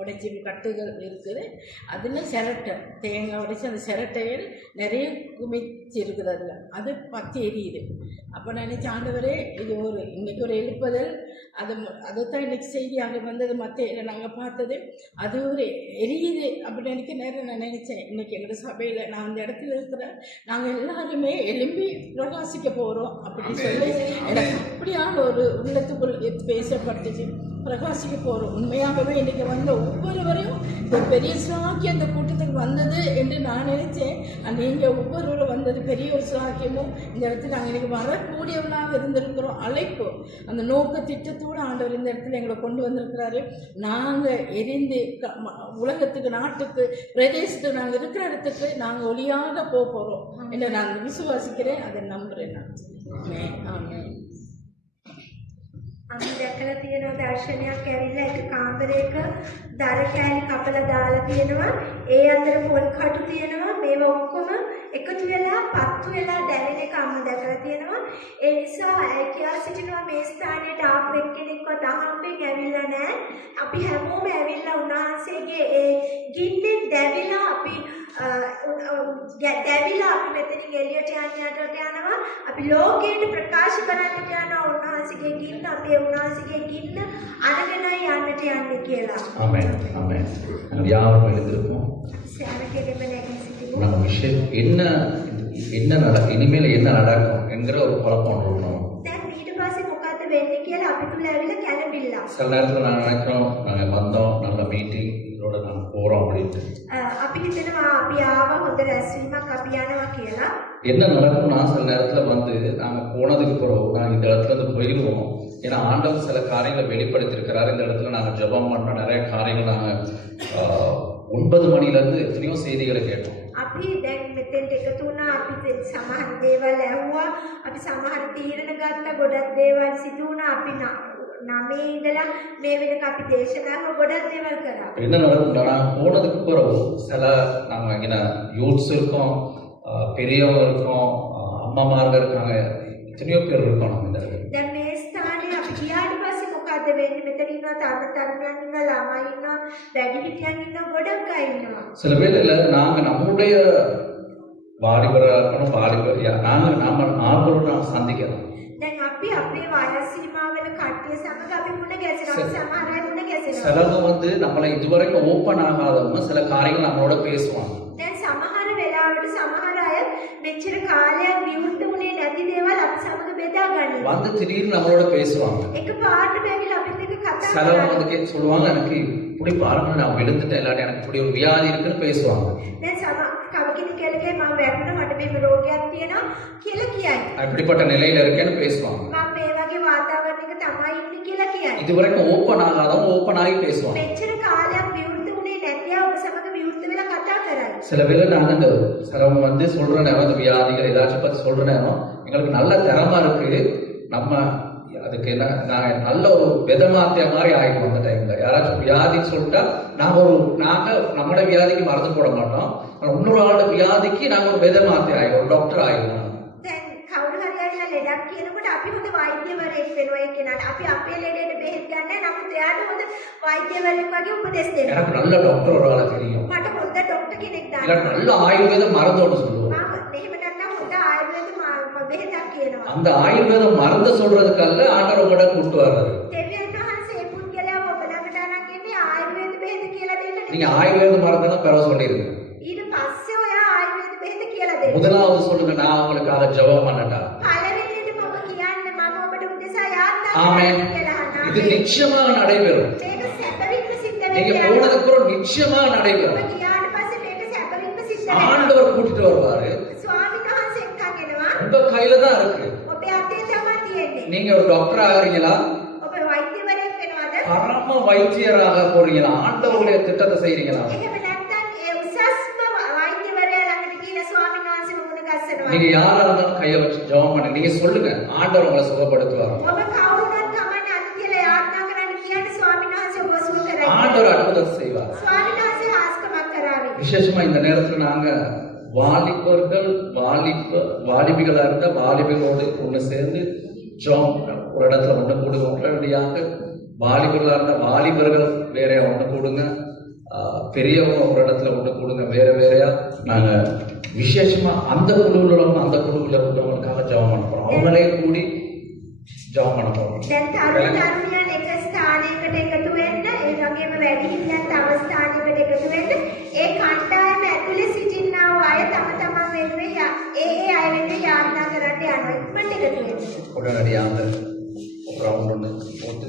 உடைச்சி கட்டுகள் இருக்குது. அதில் சிரட்டை தேங்காய் உடைச்சி அந்த சிரட்டைகள் நிறைய குமிச்சு இருக்குது. அது பற்றி எரியுது. அப்போ நினச்ச ஆண்டவரே இது இன்றைக்கி ஒரு எழுப்புதல். அதுதான் இன்றைக்கி செய்தியாக வந்தது. மற்ற நாங்கள் பார்த்தது அது ஒரு எரியுது அப்படி நினைக்க நேரம் நான் நினச்சேன். இன்றைக்கி எங்கள் சபையில் நான் அந்த இடத்துல இருக்கிற நாங்கள் எல்லாருமே எழும்பி பிரகாசிக்க போகிறோம் அப்படின்னு சொல்லி எனக்கு அப்படியான ஒரு உள்ளத்துக்குள் பேசப்பட்டுச்சு. பிரகாசிக்க போகிறோம். உண்மையாகவே இன்றைக்கி வந்த ஒவ்வொருவரையும் இந்த பெரிய சாக்கியம் அந்த கூட்டத்துக்கு வந்தது என்று நான் நினைச்சேன். நீங்கள் ஒவ்வொருவரும் வந்தது பெரிய ஒரு சாக்கியமும் இந்த இடத்துல நாங்கள் இன்றைக்கி வரக்கூடியவனாக இருந்திருக்கிறோம். அழைப்பு அந்த நோக்க திட்டத்தோடு ஆண்டவர் இந்த இடத்துல எங்களை கொண்டு வந்திருக்கிறாரு. நாங்கள் எரிந்து உலகத்துக்கு, நாட்டுக்கு, பிரதேசத்துக்கு, நாங்கள் இருக்கிற இடத்துக்கு நாங்கள் ஒளியாக போகிறோம் என்று நான் விசுவாசிக்கிறேன். அதை நம்புகிறேன் நான். ஆமென். අපි දැකලා තියෙනවා දර්ශනයක් ඇවිල්ලා එක කාමරයක දර කෑලි කපලා දාලා තියෙනවා. ඒ අතර පොල් කටු තියෙනවා. මේවා ඔක්කොම එකතු වෙලා පත්තු වෙලා දැවෙන එක අම්ම දැකලා තියෙනවා. ඒ නිසා කියා සිටිනවා මේ ස්ථානයට ආපු එක්කෙනෙක්වත් අහම්බෙන් ඇවිල්ලා නැහැ. අපි හැමෝම ඇවිල්ලා උන්වහන්සේගේ ඒ ගින්නෙන් දැවිලා අපි මෙතනින් එළියට යනවා. අපි ලෝකයට ප්‍රකාශ කරන්නට යනවා උන්වහන්සේගේ ගින්න. අපි උන්වහන්සේගේ ගින්න අරගෙනයි යන්නට යන්නේ කියලා. ஆமென், ஆமென். நாங்கள் யாரும் எழுந்திருப்போம். සෑමකෙදෙම නැගී සිටිමු. நம்ம விஷயம் இனிமேல் என்ன நடக்கும் என்கிற ஒரு குழப்பம் இருக்கணும். දැන් ඊට පස්සේ මොකද්ද වෙන්නේ කියලා අපි තුල ඇවිල්ලා කැළඹිලා. சில நேரத்தில் நாங்கள் நினைக்கிறோம் நாங்கள் வந்தோம் நல்ல மீட்டிங் இதோட நாங்கள் போகிறோம் அப்படின்ட்டு. අපි හිතනවා අපි ආව හොඳ රැස්වීමක් අපි යනවා කියලා. என்ன நடக்கும்னா சில நேரத்தில் வந்து நாங்கள் போனதுக்கு பிறகு நாங்கள் இந்த இடத்துல இருந்து போயிடுவோம். ஏன்னா ஆண்டவர் சில காரியங்களை வெளிப்படுத்தியிருக்கிறார். இந்த இடத்துல நாங்கள் ஜெபம் பண்ண நிறைய காரியங்கள் நாங்கள் 9 மணிலேருந்து எத்தனையோ செய்திகளை கேட்டோம். අපි දැන් මෙතෙන්ට එකතු වුණා. අපි සමහර දේවල් ඇහුවා. අපි සමහර තීරණ ගත්තා. ගොඩක් දේවල් සිදු වුණා. අපි 9 ඉඳලා මේ වෙනකන් අපි දේශනාව ගොඩක් දේවල් කරා. என்ன நடக்கும்னா நாங்கள் போனதுக்கு பிறகு சில நாங்கள் இங்கே யூத்ஸ் இருக்கோம், பெரியவங்க இருக்கோம், அம்மாமார்கள் இருக்காங்க, எத்தனையோ பேர் இருக்கோம் நம்ம இந்த இடத்துல. දැන් මේ ස්ථානේ අපි ගියාට පස්සේ මොකද වෙන්නේ? මෙතන ඉන්නවා තරුණයන් ඉන්නවා, ළමයි ඉන්නවා, වැඩිහිටියන් ඉන්නවා, ගොඩක් අය ඉන්නවා. சில வேளையில் நாங்கள் நம்முடைய வாலிபராக இருக்கணும், நாங்கள் ஆண்களோடு நாம் சந்திக்கலாம். දැන් අපි අපේ වයස් සීමාවල කට්ටිය සමග අපි මුණ ගැසෙනවා. සමහර අය මුණ ගැසෙනවා. சிலவங்க வந்து நம்மளை இதுவரைக்கும் ஓப்பன் ஆகாதவங்க சில காரியங்கள் நம்மளோட பேசுவாங்க. දැන් සමහර වෙලාවට සමහර අය මෙච්චර කාලයක් විවෘත වුණේ නැති දේවල් අපි සමග බෙදා ගන්නවා. வந்து திடீர்னு நம்மளோட பேசுவாங்க. එක පාට බැවිලා අපිත් එක්ක කතා சிலவங்க කරනවා. வந்து சொல்லுவாங்க எனக்கு இப்படி பாருங்க நான் விழுந்துட்டேன், இல்லாட்டி எனக்கு இப்படி ஒரு வியாதி இருக்குன்னு பேசுவாங்க. දැන් කවකින් කෙලගේ මම වැටුණා මට මේ රෝගයක් තියෙනවා කියලා කියයි. இப்படிப்பட்ட நிலையில இருக்கேன்னு பேசுவாங்க. මම මේ වගේ වාතාවරණයක තමයි ඉන්නේ කියලා කියයි. இதுவரைக்கும் ஓப்பன் ஆகாதவங்க ஓப்பன் ஆகி பேசுவாங்க. මෙච්චර කාලයක් විවෘත වුණේ නැති අය ඔබ සමග විවෘත වෙලා කතා කරයි. சில வேளை நாங்கள் இந்த சிலவங்க வந்து சொல்ற நேரம் இந்த வியாதிகள் ஏதாச்சும் பற்றி சொல்ற நேரம் எங்களுக்கு நல்ல திறமா இருக்கு. நம்ம அதுக்கு என்ன நாங்கள் நல்ல ஒரு விதமாத்திய மாதிரி ஆகிடும். அந்த டைம்ல யாராச்சும் வியாதின்னு சொல்லிட்டா நாங்கள் நம்மளோட வியாதிக்கு மருந்து போட மாட்டோம். இன்னொரு ஆளோட வியாதிக்கு நாங்கள் ஒரு விதமாத்திய ஆகிடும், ஒரு டாக்டர் ஆகிடும். දැන් කවුරු හරි ඇවිල්ලා ලෙඩක් කියනකොට අපි හොඳ වෛද්‍යවරයෙක් වෙනවා ඒ කෙනාට. අපි අපේ ලෙඩේට බෙහෙත් ගන්න. නමුත් එයාට හොඳ වෛද්‍යවරයෙක් වගේ උපදෙස් දෙනවා. எனக்கு நல்ல டாக்டர் ஒரு ஆளை தெரியும், මට හොඳ ඩොක්ටර් කෙනෙක් இல்லை දාන්න. நல்ல ஆயுர்வேத மருந்தோடு சொல்லுவோம். මම එහෙම නැත්නම් හොඳ ආයුර්වේද බෙහෙතක් කියනවා. அந்த ஆயுர்வேத மருந்து சொல்றதுக்கல்ல ஆண்டவர் உங்களோட கூட்டு வர்றது. දෙවියන් වහන්සේ ඒ පුද්ගලයාව ඔබ ළඟට අරන් එන්නේ ආයුර්වේද බෙහෙත කියලා දෙන්න. நீங்க ஆயுர்வேத மருந்து தான் பெற சொல்லிருங்க. ඊට පස්සේ ඔයා ආයුර්වේද බෙහෙත කියලා දෙන්න. முதலாவது சொல்லுங்க நான் உங்களுக்காக ஜெபம் பண்ணட்டா. පළවෙනියට මම කියන්නේ මම ඔබට උදෙසා යාත්‍රා ஆமென். කරන්න කියලා අහනවා. இது நிச்சயமாக நடைபெறும். මේක සැපවින්ම සිද්ධ நீங்க වෙනවා. போனதுக்கு அப்புறம் நிச்சயமாக ඔබ நடைபெறும். ගියාට පස්සේ මේක සැපවින්ම සිද්ධ වෙනවා. ஆண்டவர் கூட்டிட்டு வருவாரு. ස්වාමීන් වහන්සේ එක්කන් එනවා. உங்க கையில தான் இருக்கு. ඔබේ අතේ තමයි තියෙන්නේ. நீங்க ஒரு டாக்டர் ஆகுறீங்களா, ඔබ වෛද්‍යවරයෙක් වෙනවද? பரம வைத்தியராக போறீங்களா, ஆண்டவருடைய திட்டத்தை செய்றீங்களா? එහෙම නැත්නම් ඒ උසස් நீங்க யாரா இருந்தாலும் கையை வச்சு ஜெபம் பண்ணுங்க. நீங்க சொல்லுங்க, ஆண்டவர் உங்களை சுகப்படுத்துவார். ඔබ කවුරුත් කමන්නේ අද කියලා යාත්‍රා කරන්න කියන්නේ ස්වාමීන් වහන්සේ ඔබ සුව කරයි. ஆண்டவர் அற்புதம் செய்வார். ස්වාමීන් වහන්සේ හාස්කමක් කරાવી. விசேஷமா இந்த நேரத்துல நாங்க வாலிபர்கள் வாலிபிகளா இருந்தா வாலிபர்களோடு ஒண்ணு சேர்ந்து ஜெபம் ஒரு இடத்துல ஒண்ணு கூடுவோம். உடனடியாக வாலிபர்களா இருந்தா வாலிபர்கள் வேற ஒண்ணு கூடுங்க, பெரியவங்க ஒரு இடத்துல ஒண்ணு கூடுங்க, வேற வேறையா நாங்க விசேஷமா அந்த குழுவில் உள்ளவங்க அந்த குழுவில் உள்ளவங்களுக்காக ஜெபம் பண்ண போறோம். அவங்களே கூடி ஜெபம் பண்ண போறோம். දැන් තරුණ තරුණියන් එක ස්ථානයකට එකතු වෙන්න, ඒ වගේම වැඩිහිටියන් තව ස්ථානයකට එකතු වෙන්න, ඒ කණ්ඩායම ඇතුලේ සිටින්නා වූ අය තම තමන් වෙනුවෙන් ඒ අය වෙනුවෙන් යාඥා කරන්න යනවා. ඉක්මනට එකතු වෙන්න. உடனடியாக ஒரு ரவுண்ட் ஒன்று போட்டு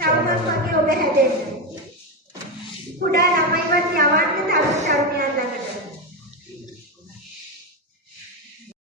තරුණන් වගේ ඔබ හැදෙන්න. කුඩා ළමයිවත් යවන්න තරුණ